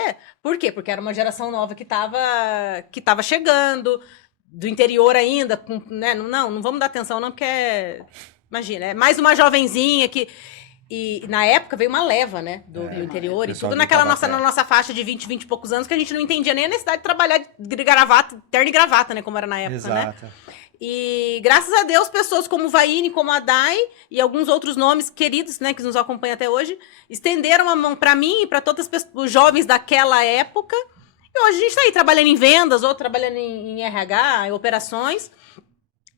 Por quê? Porque era uma geração nova que tava chegando, do interior ainda, né? Não vamos dar atenção não, porque imagina, é mais uma jovenzinha que... E na época veio uma leva, né, do interior e pessoal tudo do na Taubaté. nossa faixa de 20 e poucos anos, que a gente não entendia nem a necessidade de trabalhar de gravata, terno e gravata, né, como era na época, né? Exato. E graças a Deus, pessoas como o Vaine, como a Dai e alguns outros nomes queridos, né, que nos acompanham até hoje, estenderam a mão para mim e para todos os jovens daquela época. E hoje a gente está aí trabalhando em vendas, ou trabalhando em RH, em operações.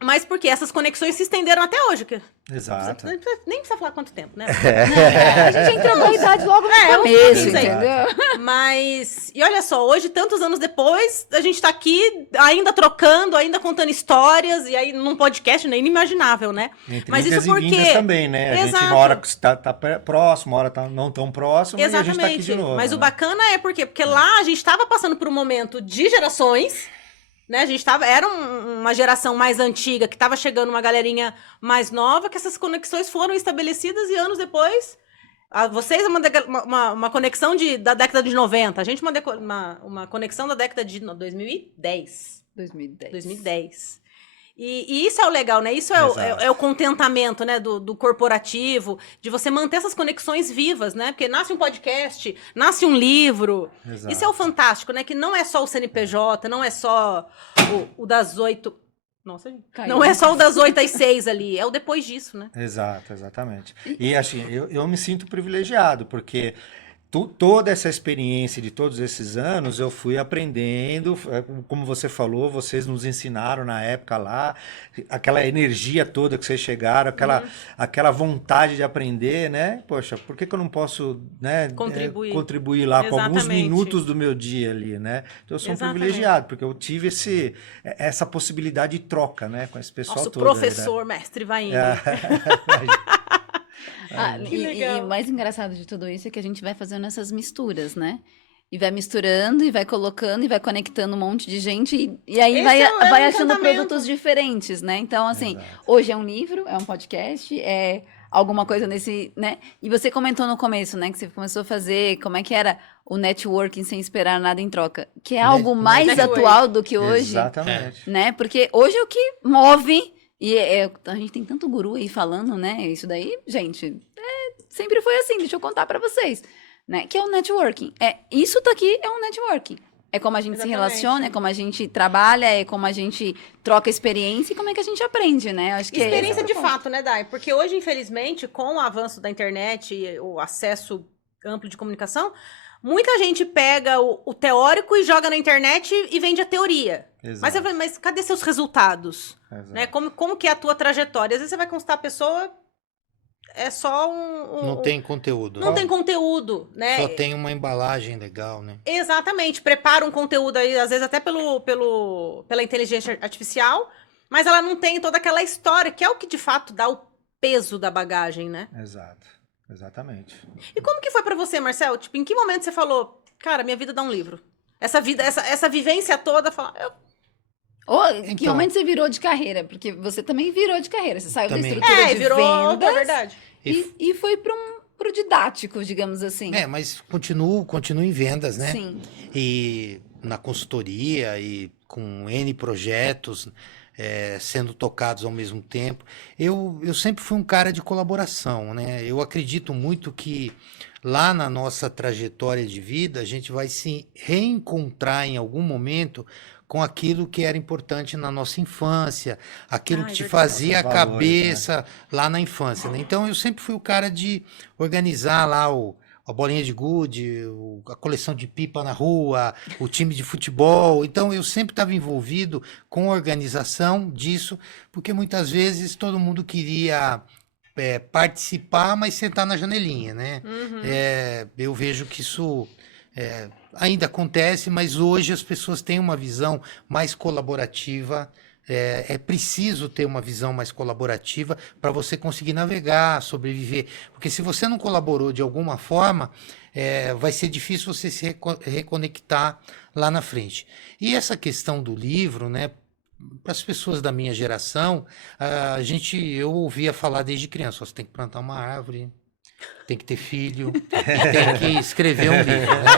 Mas porque essas conexões se estenderam até hoje. Exato. Nem precisa falar quanto tempo, né? A gente entrou na idade logo no um começo, pouquinho aí. entendeu? Mas, e olha só, hoje, tantos anos depois, a gente tá aqui ainda trocando, ainda contando histórias, e aí num podcast, nem inimaginável, né? Entre Mas idas isso e vindas porque- também, né? A gente Exato. uma hora tá próximo, uma hora tá não tão próximo, e a gente tá aqui Exatamente. de novo. Mas o né? bacana é porque lá a gente estava passando por um momento de gerações, né? A gente era uma geração mais antiga, que estava chegando uma galerinha mais nova, que essas conexões foram estabelecidas e anos depois. Vocês uma conexão da década de 90, a gente uma conexão da década de 2010. 2010. 2010. E isso é o legal, né? Isso é Exato. o contentamento, né? Do corporativo, de você manter essas conexões vivas, né? Porque nasce um podcast, nasce um livro. Exato. Isso é o fantástico, né? Que não é só o CNPJ, não é só o das 8... Nossa, gente. Caiu. Não é só o das 8 às 6 ali, é o depois disso, né? Exato, exatamente. E assim, eu me sinto privilegiado, porque toda essa experiência de todos esses anos eu fui aprendendo, como você falou, vocês nos ensinaram na época lá, aquela energia toda que vocês chegaram, aquela vontade de aprender, né? Poxa, por que eu não posso, né, contribuir lá com alguns Exatamente. minutos do meu dia ali, né? Então eu sou um Exatamente. privilegiado, porque eu tive essa possibilidade de troca, né, com esse pessoal Nosso todo. aí, né? professor, mestre Vaine. Ah, Que legal. e o mais engraçado de tudo isso é que a gente vai fazendo essas misturas, né? e vai misturando, e vai colocando, e vai conectando um monte de gente, e aí Esse vai, é o vai achando encantamento. produtos diferentes, né? Então, assim, Exato. hoje é um livro, é um podcast, é alguma coisa nesse, né? E você comentou no começo, né, que você começou a fazer, como é que era o networking sem esperar nada em troca, que é algo mais Network. atual do que hoje, Exatamente. né? Porque hoje é o que move, e a gente tem tanto guru aí falando, né? Isso daí, gente, sempre foi assim, deixa eu contar pra vocês, né? Que é o networking. Isso daqui é um networking. É como a gente se Exatamente. relaciona, é como a gente trabalha, é como a gente troca experiência e como é que a gente aprende, né? Acho que Experiência esse de é o ponto. fato, né, Dai? Porque hoje, infelizmente, com o avanço da internet e o acesso amplo de comunicação, muita gente pega o teórico e joga na internet e vende a teoria. Mas, Exato. você vai, mas cadê seus resultados? Exato. Né? Como que é a tua trajetória? Às vezes você vai consultar a pessoa, é só Não tem conteúdo. Não né? tem conteúdo, né? Só tem uma embalagem legal, né? Exatamente, prepara um conteúdo aí, às vezes até pela inteligência artificial, mas ela não tem toda aquela história, que é o que de fato dá o peso da bagagem, né? Exato. Exatamente. E como que foi pra você, Marcel? Tipo, em que momento você falou, cara, minha vida dá um livro? Essa vida, essa vivência toda, Ou em que Então. momento você virou de carreira? Porque você também virou de carreira. Você saiu Também. da estrutura de virou, vendas é verdade. e foi pro didático, digamos assim. Mas continuo em vendas, né? Sim. E na consultoria e com N projetos sendo tocados ao mesmo tempo. Eu sempre fui um cara de colaboração, né? Eu acredito muito que lá na nossa trajetória de vida a gente vai se reencontrar em algum momento com aquilo que era importante na nossa infância, aquilo que É te verdade. fazia a Nossos valores, cabeça lá na infância, né? Então eu sempre fui o cara de organizar lá a bolinha de gude, a coleção de pipa na rua, o time de futebol. Então eu sempre estava envolvido com a organização disso, porque muitas vezes todo mundo queria participar, mas sentar na janelinha, né? Uhum. Eu vejo que isso ainda acontece, mas hoje as pessoas têm uma visão mais colaborativa. É preciso ter uma visão mais colaborativa para você conseguir navegar, sobreviver. Porque se você não colaborou de alguma forma, vai ser difícil você se reconectar lá na frente. E essa questão do livro, né? Para as pessoas da minha geração, eu ouvia falar desde criança: você tem que plantar uma árvore, tem que ter filho, tem que escrever um livro, né?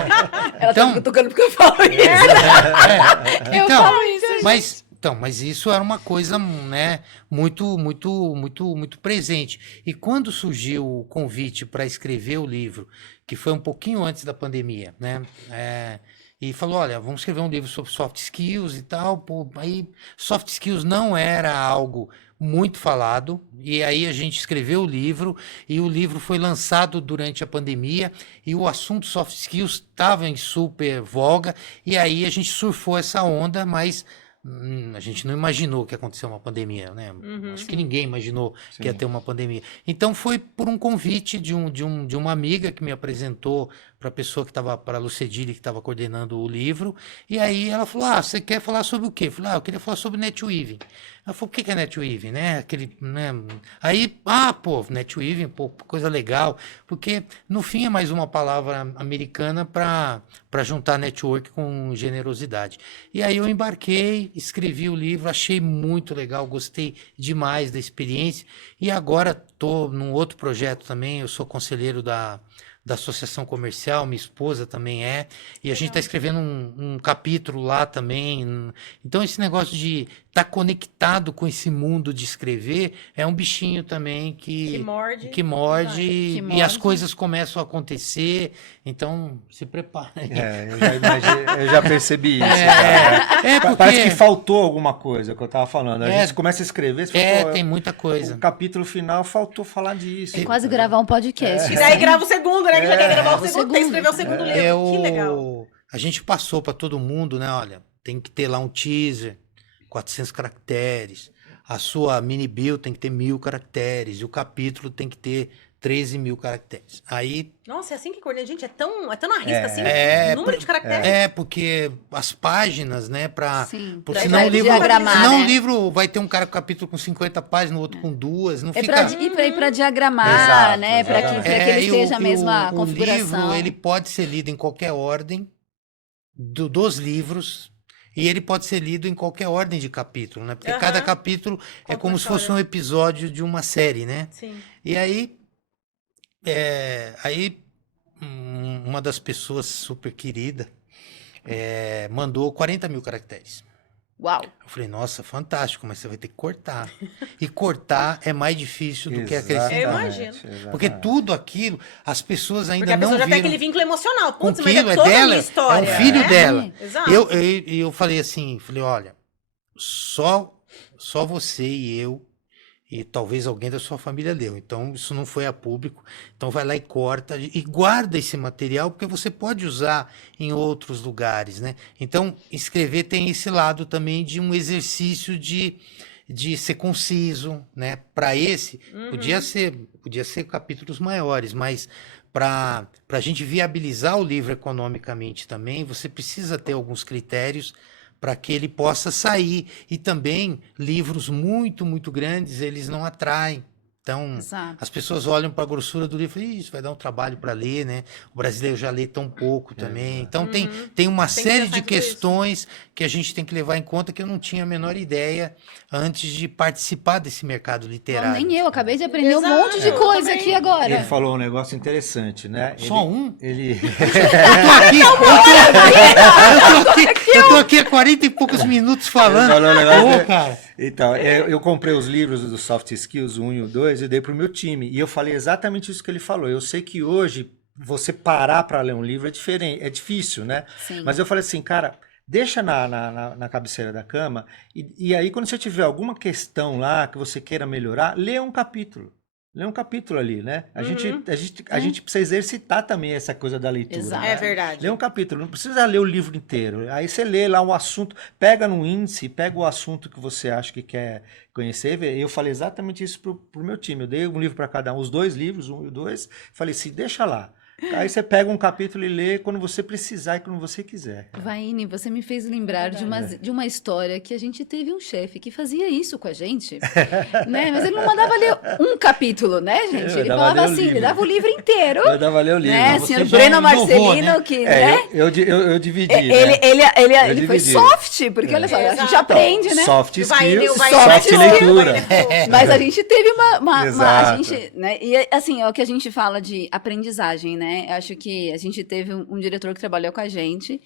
Ela tá me cutucando porque eu falo isso. Eu Então, falo isso. Mas isso era uma coisa, né, muito presente. E quando surgiu o convite para escrever o livro, que foi um pouquinho antes da pandemia, né? E falou, olha, vamos escrever um livro sobre soft skills e tal. Pô, aí soft skills não era algo muito falado, e aí a gente escreveu o livro, e o livro foi lançado durante a pandemia, e o assunto soft skills estava em super voga, e aí a gente surfou essa onda, mas a gente não imaginou que ia acontecer uma pandemia, né? Uhum. Acho que ninguém imaginou que ia Sim. ter uma pandemia. Então foi por um convite de uma amiga que me apresentou para a pessoa que estava, para a Lucedile, que estava coordenando o livro, e aí ela falou, você quer falar sobre o quê? Eu falei, eu queria falar sobre netweaving. Ela falou, o que é netweaving, né? Aquele, né? Aí, netweaving, pô, coisa legal, porque no fim é mais uma palavra americana para juntar network com generosidade. E aí eu embarquei, escrevi o livro, achei muito legal, gostei demais da experiência, e agora estou num outro projeto também, eu sou conselheiro da Associação Comercial, minha esposa também e a gente está escrevendo um capítulo lá também. Então, esse negócio de estar conectado com esse mundo de escrever é um bichinho também Que morde. que morde Que e morde. as coisas começam a acontecer. Então, se prepare. Eu já imaginei, eu já percebi isso. cara. Porque Parece que faltou alguma coisa que eu tava falando. A gente começa a escrever, você fala, pô, tem muita coisa. o capítulo final faltou falar disso. É quase gravar um podcast. E daí grava o segundo, né? Que já quer gravar o o segundo, tem que escrever o segundo livro. Que legal. A gente passou para todo mundo, né? Olha, tem que ter lá um teaser, 400 caracteres. A sua mini bio tem que ter 1000 caracteres. E o capítulo tem que ter 13.000 caracteres. Aí. Nossa, é assim que coordena. Gente, é tão na risca assim. Número de caracteres. Porque as páginas, né? Sim. Porque Daí senão vai o livro. diagramar, Senão né? o livro vai ter um capítulo com 50 páginas, o outro com 2. Não É fica. pra diagramar, Exato, né? Pra que exatamente. ele e esteja a mesma o configuração. livro, ele pode ser lido em qualquer ordem, dos livros, e ele pode ser lido em qualquer ordem de capítulo, né? Porque cada capítulo é como se fosse um episódio de uma série, né? Sim. E aí, uma das pessoas super querida mandou 40 mil caracteres. Uau! Eu falei, nossa, fantástico, mas você vai ter que cortar. E cortar é mais difícil do que acrescentar. Eu imagino. Exatamente. Porque tudo aquilo, as pessoas ainda Porque a não pessoa já tem viram. aquele vínculo emocional. Com Putz, mas é aquilo, toda dela, uma história. é um filho né? dela. Exato. Eu falei assim, olha, só você e eu, e talvez alguém da sua família leu. Então, isso não foi a público. Então, vai lá e corta e guarda esse material, porque você pode usar em outros lugares, né? Então, escrever tem esse lado também de um exercício de ser conciso, né? Para esse, podia ser capítulos maiores, mas para a gente viabilizar o livro economicamente também, você precisa ter alguns critérios para que ele possa sair. E também, livros muito, muito grandes, eles não atraem. Então, Exato. as pessoas olham para a grossura do livro e isso vai dar um trabalho para ler, né? O brasileiro já lê tão pouco também. Então, tem uma Tem que série pensar de em tudo isso. questões que a gente tem que levar em conta que eu não tinha a menor ideia antes de participar desse mercado literário. Nem eu, acabei de aprender um Exato, monte de eu coisa também. aqui agora. Ele falou um negócio interessante, né? Só um? Ele... Eu tô aqui há 40 e poucos minutos falando. Ele falou um negócio- Ô, cara. Então, eu comprei os livros do Soft Skills, o 1 e o 2, e dei pro meu time. E eu falei exatamente isso que ele falou. Eu sei que hoje, você parar para ler um livro é diferente, é difícil, né? Sim. Mas eu falei assim, cara, deixa na cabeceira da cama, e aí quando você tiver alguma questão lá que você queira melhorar, lê um capítulo. Lê um capítulo ali, né? A gente precisa exercitar também essa coisa da leitura. Exato. né? É verdade. Lê um capítulo, não precisa ler o livro inteiro. Aí você lê lá um assunto, pega no índice, pega o assunto que você acha que quer conhecer. Vê. Eu falei exatamente isso pro meu time. Eu dei um livro para cada um, os 2 livros, 1 e o 2. Falei assim, deixa lá. Aí você pega um capítulo e lê quando você precisar e quando você quiser. Vaine, você me fez lembrar de uma história que a gente teve um chefe que fazia isso com a gente, né? Mas ele não mandava ler um capítulo, né, gente? Ele mandava falava ler o assim, livro. ele dava o livro inteiro, Eu dava ler o livro. né? você Senhor já Breno inovou, Marcelino, né? que, né? Eu dividi, Ele, né? ele foi dividi. soft, porque olha só, a gente Exato. aprende, né? Soft Vai, skills, vai, vai, soft vai, leitura. Mas a gente teve a Exato. gente, né? E assim, é o que a gente fala de aprendizagem, né? Eu acho que a gente teve um diretor que trabalhou com a gente,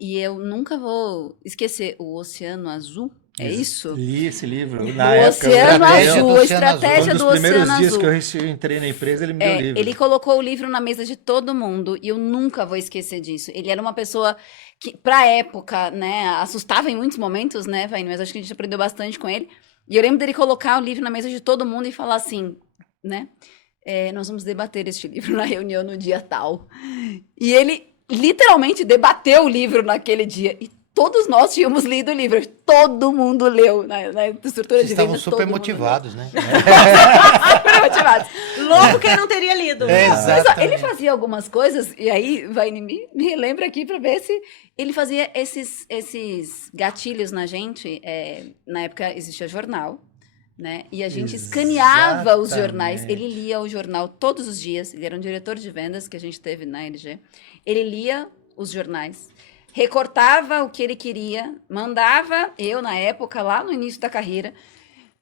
e eu nunca vou esquecer o Oceano Azul, é isso? Li esse livro. O Na época, Oceano Estratégia Azul, do a Oceano estratégia foi um do dos primeiros Oceano dias Azul. que eu entrei na empresa, ele me deu o livro. Ele colocou o livro na mesa de todo mundo e eu nunca vou esquecer disso. Ele era uma pessoa que, pra época, né, assustava em muitos momentos, né, Vaine, mas acho que a gente aprendeu bastante com ele. E eu lembro dele colocar o livro na mesa de todo mundo e falar assim, né, nós vamos debater este livro na reunião no dia tal. E ele literalmente debateu o livro naquele dia. E todos nós tínhamos lido o livro. Todo mundo leu na estrutura Vocês de estavam vendas. super todo mundo motivados, né? leu. Super motivados. Louco quem não teria lido. É, Mas ó, exatamente. ele fazia algumas coisas, e aí vai me relembra aqui para ver se ele fazia esses gatilhos na gente. Na época existia jornal, né? E a gente escaneava os jornais. Exatamente. Ele lia o jornal todos os dias. Ele era um diretor de vendas que a gente teve na LG. Ele lia os jornais, recortava o que ele queria, mandava eu na época lá no início da carreira.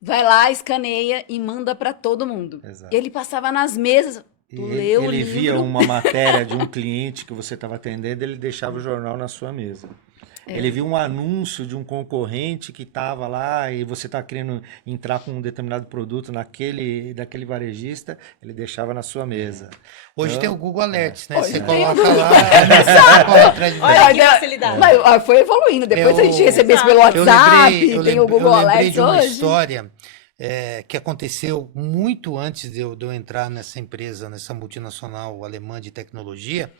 Vai lá, escaneia e manda para todo mundo. Exato. E ele passava nas mesas. Tu leu o Ele livro? via uma matéria de um cliente que você estava atendendo, ele deixava o jornal na sua mesa. Ele viu um anúncio de um concorrente que estava lá e você está querendo entrar com um determinado produto daquele varejista, ele deixava na sua mesa. Hoje Então, tem o Google Alerts, né? Hoje Você tem coloca o lá, você corre atrás de Olha você. que facilidade. Mas foi evoluindo. Depois a gente recebeu isso pelo WhatsApp, tem o Google eu lembrei Alerts de uma hoje. história que aconteceu muito antes de eu entrar nessa empresa, nessa multinacional alemã de tecnologia,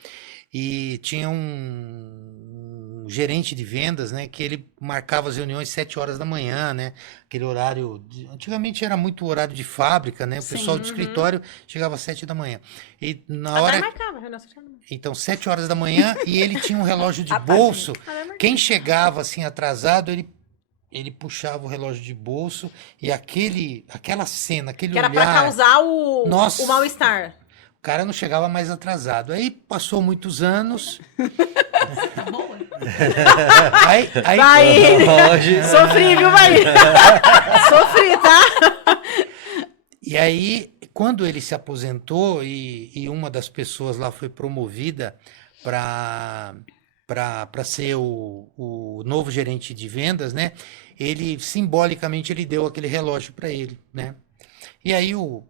e tinha um gerente de vendas, né, que ele marcava as reuniões 7 horas da manhã, né, aquele horário, antigamente era muito horário de fábrica, né, o Sim. pessoal do escritório chegava às 7 da manhã, e na Até hora, marcava, Renan, você chama. então 7 horas da manhã, e ele tinha um relógio de Ah, tá, bolso, Até marcava. quem chegava assim atrasado, ele puxava o relógio de bolso e aquela cena, aquele Que era pra olhar, causar o Nossa. mal-estar. o cara não chegava mais atrasado. Aí passou muitos anos, Boa. Aí, Vai! Hoje- Sofri, viu, vai? Sofri, tá? E aí, quando ele se aposentou e uma das pessoas lá foi promovida para ser o novo gerente de vendas, né? Ele, simbolicamente, ele deu aquele relógio para ele, né? E aí, o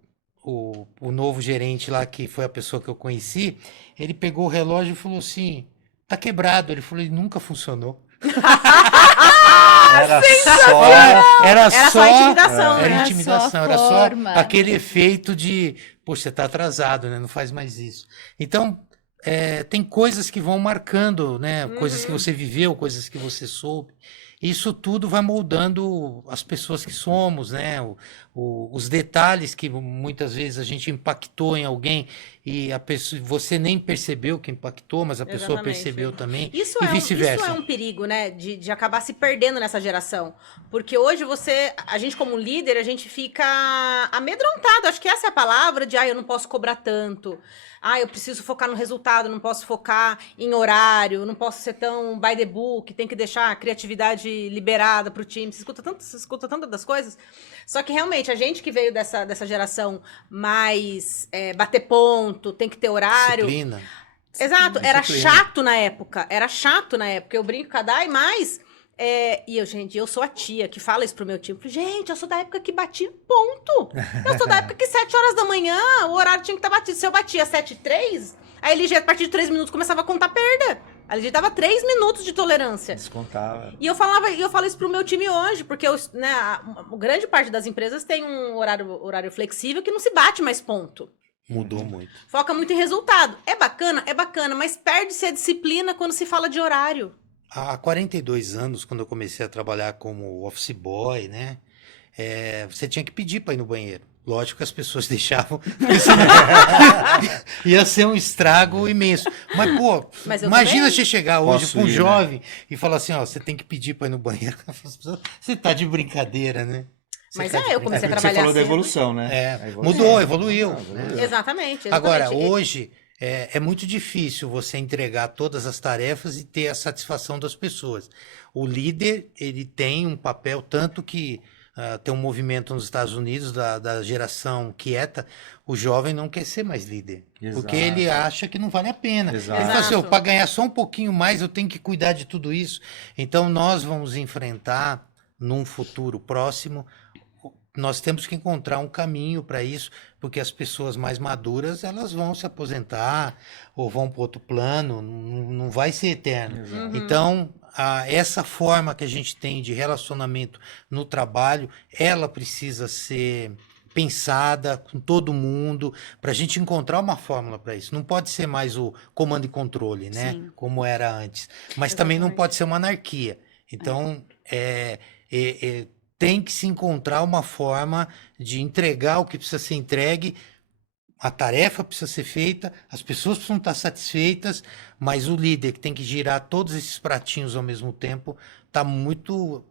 novo gerente lá, que foi a pessoa que eu conheci, ele pegou o relógio e falou assim, tá quebrado. Ele falou, ele nunca funcionou. Era só. Era Era só só intimidação, era né? Era intimidação, só a era só forma. aquele efeito de, poxa, você está atrasado, né? Não faz mais isso. Então, tem coisas que vão marcando, né? Coisas que você viveu, coisas que você soube. Isso tudo vai moldando as pessoas que somos, né? Os detalhes que muitas vezes a gente impactou em alguém e a pessoa, você nem percebeu que impactou, mas a pessoa Exatamente. percebeu também. Isso E é vice-versa. um perigo, né? De acabar se perdendo nessa geração. Porque hoje a gente como líder, a gente fica amedrontado. Acho que essa é a palavra de, eu não posso cobrar tanto. Eu preciso focar no resultado, não posso focar em horário, não posso ser tão by the book, tem que deixar a criatividade liberada pro time. Você escuta tanto das coisas. Só que realmente, a gente que veio dessa geração mais bater ponto, tem que ter horário. Disciplina. Exato, era Disciplina. chato na época. Era chato na época. Eu brinco com a Dai, mas. Eu sou a tia que fala isso pro meu time. Gente, eu sou da época que bati ponto. Eu sou da época que 7 horas da manhã o horário tinha que estar batido. Se eu batia 7h03, a LG, a partir de 3 minutos, começava a contar perda. A LG dava 3 minutos de tolerância. Descontava. E eu falo isso pro meu time hoje, porque a grande parte das empresas tem um horário flexível que não se bate mais ponto. Mudou muito. Foca muito em resultado. É bacana, mas perde-se a disciplina quando se fala de horário. Há 42 anos, quando eu comecei a trabalhar como office boy, né? Você tinha que pedir para ir no banheiro. Lógico que as pessoas deixavam, porque senão ia ser um estrago imenso. Mas, pô, Mas eu imagina também. você chegar hoje Posso para um ir, né? jovem e falar assim, ó, você tem que pedir para ir no banheiro. Você tá de brincadeira, né? Você Mas tá de eu comecei a É porque brincadeira. você trabalhar falou da cedo. evolução, né? É, A evolução. mudou, evoluiu, Ah, né? Exatamente. Agora, hoje é muito difícil você entregar todas as tarefas e ter a satisfação das pessoas. O líder, ele tem um papel, tanto que tem um movimento nos Estados Unidos da geração quieta, o jovem não quer ser mais líder. Porque Exato. ele acha que não vale a pena. Exato. Ele fala assim, Exato. para ganhar só um pouquinho mais, eu tenho que cuidar de tudo isso. Então, nós vamos enfrentar, num futuro próximo, nós temos que encontrar um caminho para isso, porque as pessoas mais maduras, elas vão se aposentar ou vão para outro plano, não vai ser eterno. Exato. Então, essa forma que a gente tem de relacionamento no trabalho, ela precisa ser pensada com todo mundo, para a gente encontrar uma fórmula para isso. Não pode ser mais o comando e controle, né? Sim. Como era antes. Mas também não Exatamente. pode ser uma anarquia. Então, tem que se encontrar uma forma de entregar o que precisa ser entregue, a tarefa precisa ser feita, as pessoas precisam estar satisfeitas, mas o líder que tem que girar todos esses pratinhos ao mesmo tempo,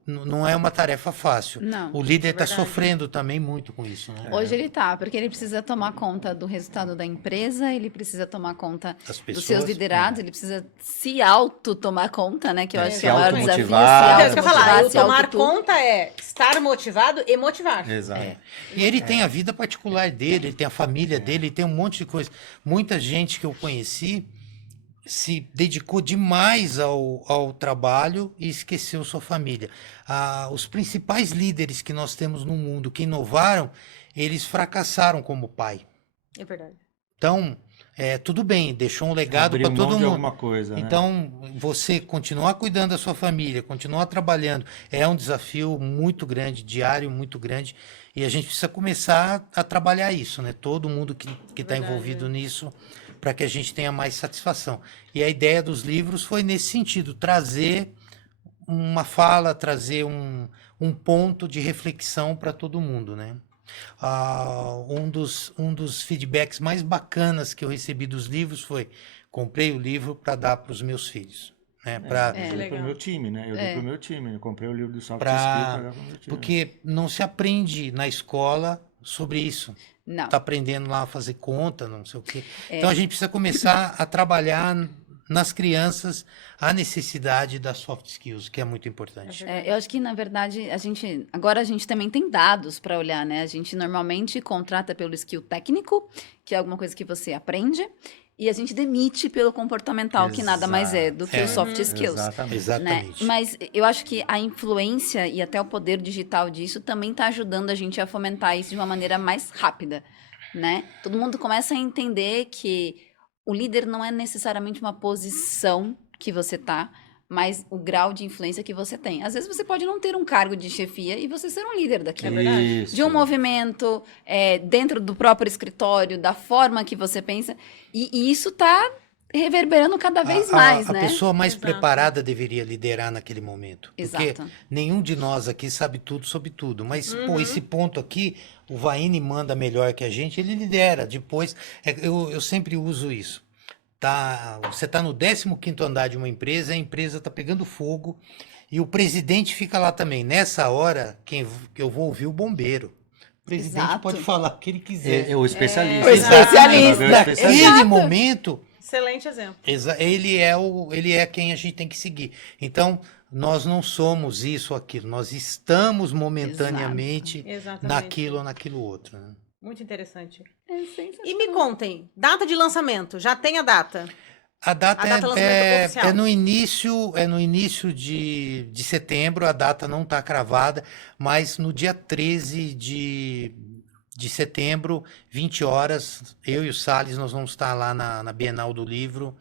não é uma tarefa fácil. Não. O líder está Verdade. sofrendo também muito com isso, né? Hoje ele tá, porque ele precisa tomar conta do resultado da empresa, ele precisa tomar conta Das dos pessoas. seus liderados, ele precisa se auto-tomar conta, né? Que eu acho Se que é o maior desafio, automotivar. Então, isso que eu ia falar, automotivar, o se tomar auto-tudo. conta é estar motivado e motivar. Exato. E ele tem a vida particular dele, ele tem a família dele, ele tem um monte de coisa. Muita gente que eu conheci se dedicou demais ao trabalho e esqueceu sua família. Os principais líderes que nós temos no mundo que inovaram, eles fracassaram como pai. É verdade. Então, tudo bem, deixou um legado Abriu para mão todo de mundo. alguma coisa, né? Então, você continuar cuidando da sua família, continuar trabalhando, é um desafio muito grande, diário muito grande, e a gente precisa começar a trabalhar isso, né? Todo mundo que está Verdade, envolvido nisso, para que a gente tenha mais satisfação. E a ideia dos livros foi nesse sentido, trazer uma fala, trazer um ponto de reflexão para todo mundo, né? Um dos feedbacks mais bacanas que eu recebi dos livros foi: comprei o livro para dar para os meus filhos, né? Eu dei Legal. pro meu time, né? Eu dei pro meu time. Eu comprei o livro do Soft Pra- Skill para dar pro meu time. Porque não se aprende na escola sobre isso. Não. Tá aprendendo lá a fazer conta, não sei o quê. É. Então a gente precisa começar a trabalhar nas crianças a necessidade das soft skills, que é muito importante. Eu acho que, na verdade, agora a gente também tem dados para olhar, né? A gente normalmente contrata pelo skill técnico, que é alguma coisa que você aprende, e a gente demite pelo comportamental, que nada mais é do que os soft skills. Exatamente. Né? Exatamente. Mas eu acho que a influência e até o poder digital disso também está ajudando a gente a fomentar isso de uma maneira mais rápida, né? Todo mundo começa a entender que o líder não é necessariamente uma posição que você tá, mas o grau de influência que você tem. Às vezes você pode não ter um cargo de chefia e você ser um líder daquilo. verdade. De um movimento, dentro do próprio escritório, da forma que você pensa. E isso está reverberando cada vez mais, A né? pessoa mais Exato. preparada deveria liderar naquele momento. Porque Exato. nenhum de nós aqui sabe tudo sobre tudo. Mas, pô, esse ponto aqui, o Vaini manda melhor que a gente, ele lidera. Depois, eu sempre uso isso. Você está no 15º andar de uma empresa, a empresa está pegando fogo e o presidente fica lá também. Nessa hora, eu vou ouvir o bombeiro. O presidente Exato. pode falar o que ele quiser. É o especialista. O especialista. É o especialista. Naquele momento, Excelente exemplo. ele é quem a gente tem que seguir. Então, nós não somos isso ou aquilo, nós estamos momentaneamente Exatamente. naquilo ou naquilo outro. Né? Muito interessante. É sensacional. E me contem, data de lançamento, já tem a data? A data, A data do lançamento oficial. é no início de setembro, a data não está cravada, mas no dia 13 de setembro, 20 horas, eu e o Salles, nós vamos estar lá na Bienal do Livro,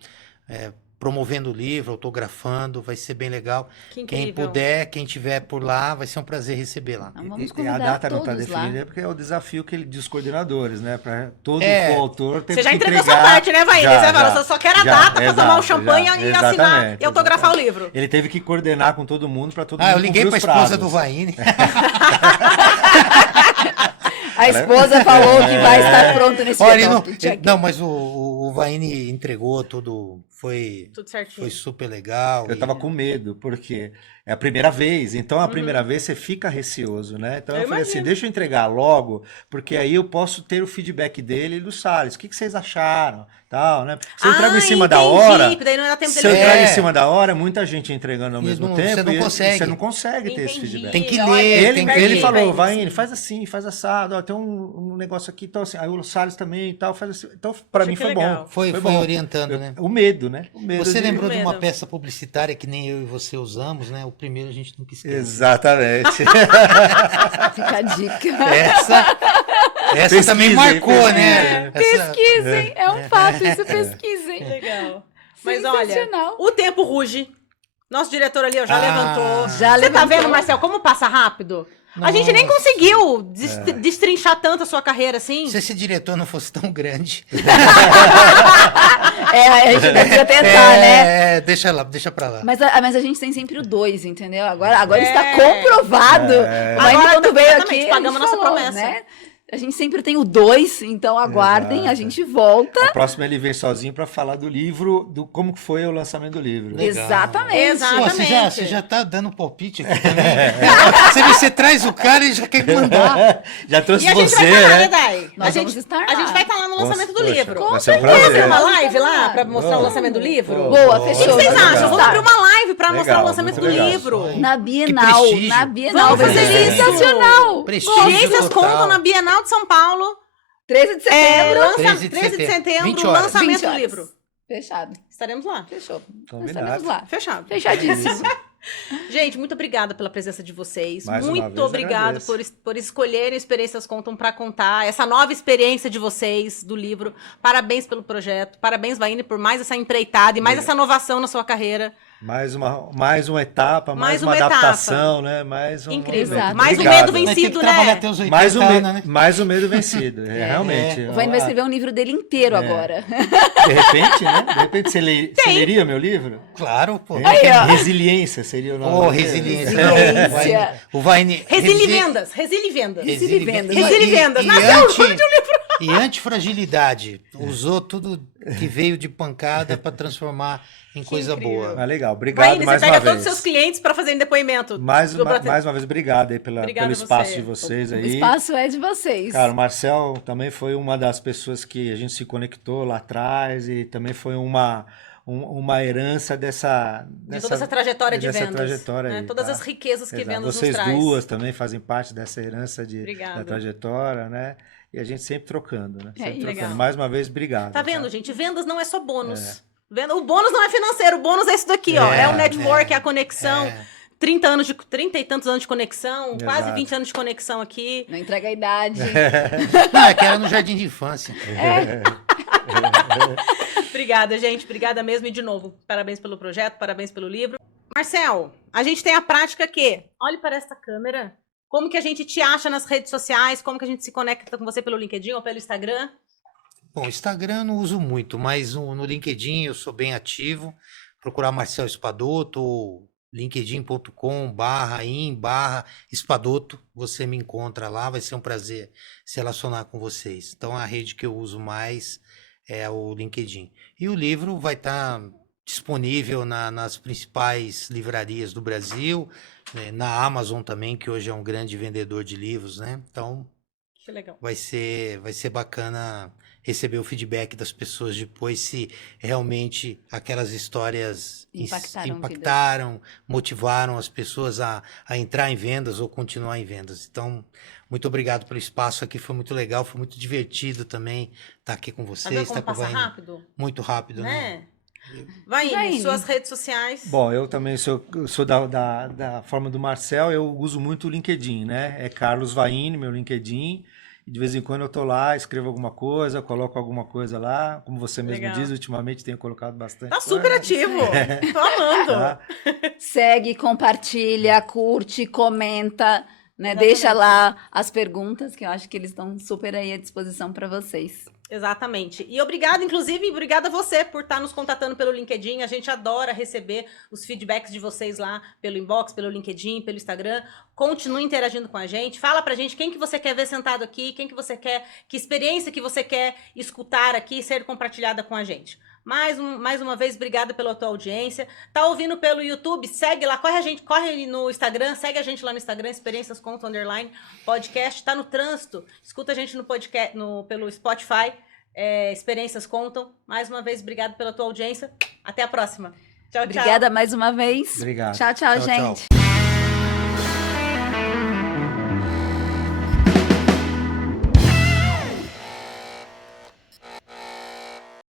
promovendo o livro, autografando, vai ser bem legal. Que Quem incrível. puder, quem tiver por lá, vai ser um prazer receber lá. Então, vamos E a convidar data não está todos lá. definida porque é o desafio que ele dos coordenadores, né? Para todo coautor ter Você já que entregou entregar. sua parte, né, Vaíne? Já, Você fala, já. eu só quero a Já, data para tomar um exato, champanhe já, e assinar exatamente, e autografar exatamente. o livro. Ele teve que coordenar com todo mundo para todo mundo Eu liguei cumprir para a os esposa prazos. do Vaini. A esposa falou que vai estar pronto nesse Olha, dia. não, Então, check. não, mas o Vaini entregou tudo, foi Tudo certinho. Foi super legal. Eu tava com medo, porque é a primeira vez, então a primeira vez você fica receoso, né? Então eu falei assim, imagino. deixa eu entregar logo, porque aí eu posso ter o feedback dele e do Salles. O que vocês acharam? Tal, né? Se eu entrego em cima da hora, Entendi, daí não dá tempo se dele eu É. trago em cima da hora, muita gente entregando ao E mesmo não- tempo, você não e consegue. você não consegue ter esse Entendi. feedback. Tem que Olha, ler, tem que Ele ler. falou, vai vai, faz assim, faz assado, ó, tem um negócio aqui, então assim, aí o Salles também e tal, faz assim. Então, pra Poxa, mim que foi legal. bom. Foi bom. orientando, né? O medo, né? O medo Você de- lembrou de uma medo. peça publicitária que nem eu e você usamos, né? O primeiro a gente nunca esquece. Exatamente. Fica a dica. Essa também Pesquisem, marcou, né? pesquisem. Essa- Pesquisem, é um fato, isso pesquisem. Legal. Mas olha, Sensacional. o tempo ruge. Nosso diretor ali ó, já Ah, levantou. já Você tá levantou. vendo, Marcel, como passa rápido? A gente nem Nossa. conseguiu destrinchar tanto a sua carreira assim. Se esse diretor não fosse tão grande. A gente precisa tentar, né? Deixa pra lá. Mas a gente tem sempre o 2, entendeu? Agora É. está comprovado. O Maine, Agora, quando veio exatamente, aqui, pagamos ele nossa falou, promessa. né? A gente sempre tem o 2, então aguardem, Exato. a gente volta. A próxima ele vem sozinho para falar do livro, do como que foi o lançamento do livro. Legal. Exatamente. Exato. Pô, Exatamente. você já tá dando palpite aqui também. Você traz o cara e já quer mandar. Já trouxe E a gente você, vai estar lá, né, né? Dai? Nós a gente, vamos estar a gente lá. vai estar lá no lançamento do Poxa, livro. vai ser um Vamos fazer prazer. uma live lá Vamos pra mostrar o lançamento do livro? Boa. Boa, O que fechou. vocês Legal. acham? Vamos abrir uma live pra mostrar Legal, o lançamento muito do legal. livro. Na Bienal, prestígio. na Bienal. Vamos vai ser fazer isso. sensacional. Prestígio Direitos total. contam na Bienal de São Paulo. 13 de setembro. 13 de 13 de setembro, setembro, 20 horas. lançamento 20 do horas. livro. Fechado. Estaremos lá. Fechou. Combinado. Estaremos lá. Fechado. Fechadíssimo. Gente, muito obrigada pela presença de vocês. Mais uma Muito vez, obrigado agradeço. por escolherem Experiências Contam para contar essa nova experiência de vocês do livro. Parabéns pelo projeto. Parabéns, Vaine, por mais essa empreitada e mais essa inovação na sua carreira. Mais uma etapa, mais uma etapa. adaptação, né? Mais um Incrível. Exato. Mais um Obrigado. medo Vai ter que vencido, trabalhar né? até os 80 Mais anos, né? mais um medo vencido, realmente. O Vaine vai escrever um livro dele inteiro agora. De repente, né? De repente você leria meu livro? Claro, pô. Aí, ó. Resiliência seria o nome. Ô, dele. resiliência. Resiliência. O Vaine. Resilivendas. Resilivendas. Resilivendas. Resilivendas. E, Nasceu o anti, nome de um livro. e antifragilidade. Usou tudo que veio de pancada para transformar em coisa incrível. boa. Ah, legal. Obrigado Vaine, você mais pega uma todos vez. os seus clientes para fazerem depoimento. Mais do Brasil. uma vez, obrigado aí Obrigada pelo a espaço você. de vocês O aí. espaço é de vocês. Cara, o Marcel também foi uma das pessoas que a gente se conectou lá atrás e também foi uma uma herança De toda essa trajetória de dessa vendas. trajetória né? aí, Todas tá? as riquezas que Exato. vendas Vocês nos traz. duas também fazem parte dessa herança da Obrigada. trajetória, né? E a gente sempre trocando, né? É Sempre isso. trocando. Legal. Mais uma vez, obrigado. Tá vendo, tá? gente? Vendas não é só bônus. O bônus não é financeiro, o bônus é isso daqui, ó. É o network, é a conexão. 30 e tantos anos de conexão, quase Exato. 20 anos de conexão aqui. Não entrega a idade. Não, é que era no jardim de infância. Obrigada, gente. Obrigada mesmo. E de novo, parabéns pelo projeto, parabéns pelo livro. Marcel, a gente tem a prática que, olhe para esta câmera, como que a gente te acha nas redes sociais, como que a gente se conecta com você pelo LinkedIn ou pelo Instagram. Bom, Instagram eu não uso muito, mas no LinkedIn eu sou bem ativo. Procurar Marcel Espadoto ou linkedin.com/in/Espadoto, você me encontra lá, vai ser um prazer se relacionar com vocês. Então a rede que eu uso mais é o LinkedIn. E o livro vai estar disponível nas principais livrarias do Brasil, né, na Amazon também, que hoje é um grande vendedor de livros, né? Então Que legal. vai ser bacana receber o feedback das pessoas depois, se realmente aquelas histórias impactaram, motivaram as pessoas a entrar em vendas ou continuar em vendas. Então, muito obrigado pelo espaço aqui, foi muito legal, foi muito divertido também estar aqui com Tá vocês. vendo como Estar com a passa Vaine. rápido? Muito rápido, né? Né? Vai, Vaine. suas redes sociais. Bom, eu também sou da forma do Marcel, eu uso muito o LinkedIn, né? É Carlos Vaine, meu LinkedIn. E de vez em quando eu tô lá, escrevo alguma coisa, coloco alguma coisa lá. Como você mesmo Legal. diz, ultimamente tenho colocado bastante Tá coisa. super ativo. Tô amando. Tá? Segue, compartilha, curte, comenta, né? Exatamente. Deixa lá as perguntas, que eu acho que eles estão super aí à disposição para vocês. Exatamente. E obrigada, inclusive, obrigada a você por estar nos contatando pelo LinkedIn. A gente adora receber os feedbacks de vocês lá pelo inbox, pelo LinkedIn, pelo Instagram. Continue interagindo com a gente. Fala pra gente quem que você quer ver sentado aqui, quem que você quer, que experiência que você quer escutar aqui e ser compartilhada com a gente. Mais uma vez, obrigada pela tua audiência. Tá ouvindo pelo YouTube? Segue lá, corre no Instagram, segue a gente lá no Instagram, Experiências Contam _podcast. Tá no trânsito, escuta a gente no podcast, pelo Spotify, Experiências Contam. Mais uma vez, obrigada pela tua audiência. Até a próxima. Tchau, tchau. Obrigada mais uma vez. Obrigado. Tchau, tchau, Tchau, tchau. gente.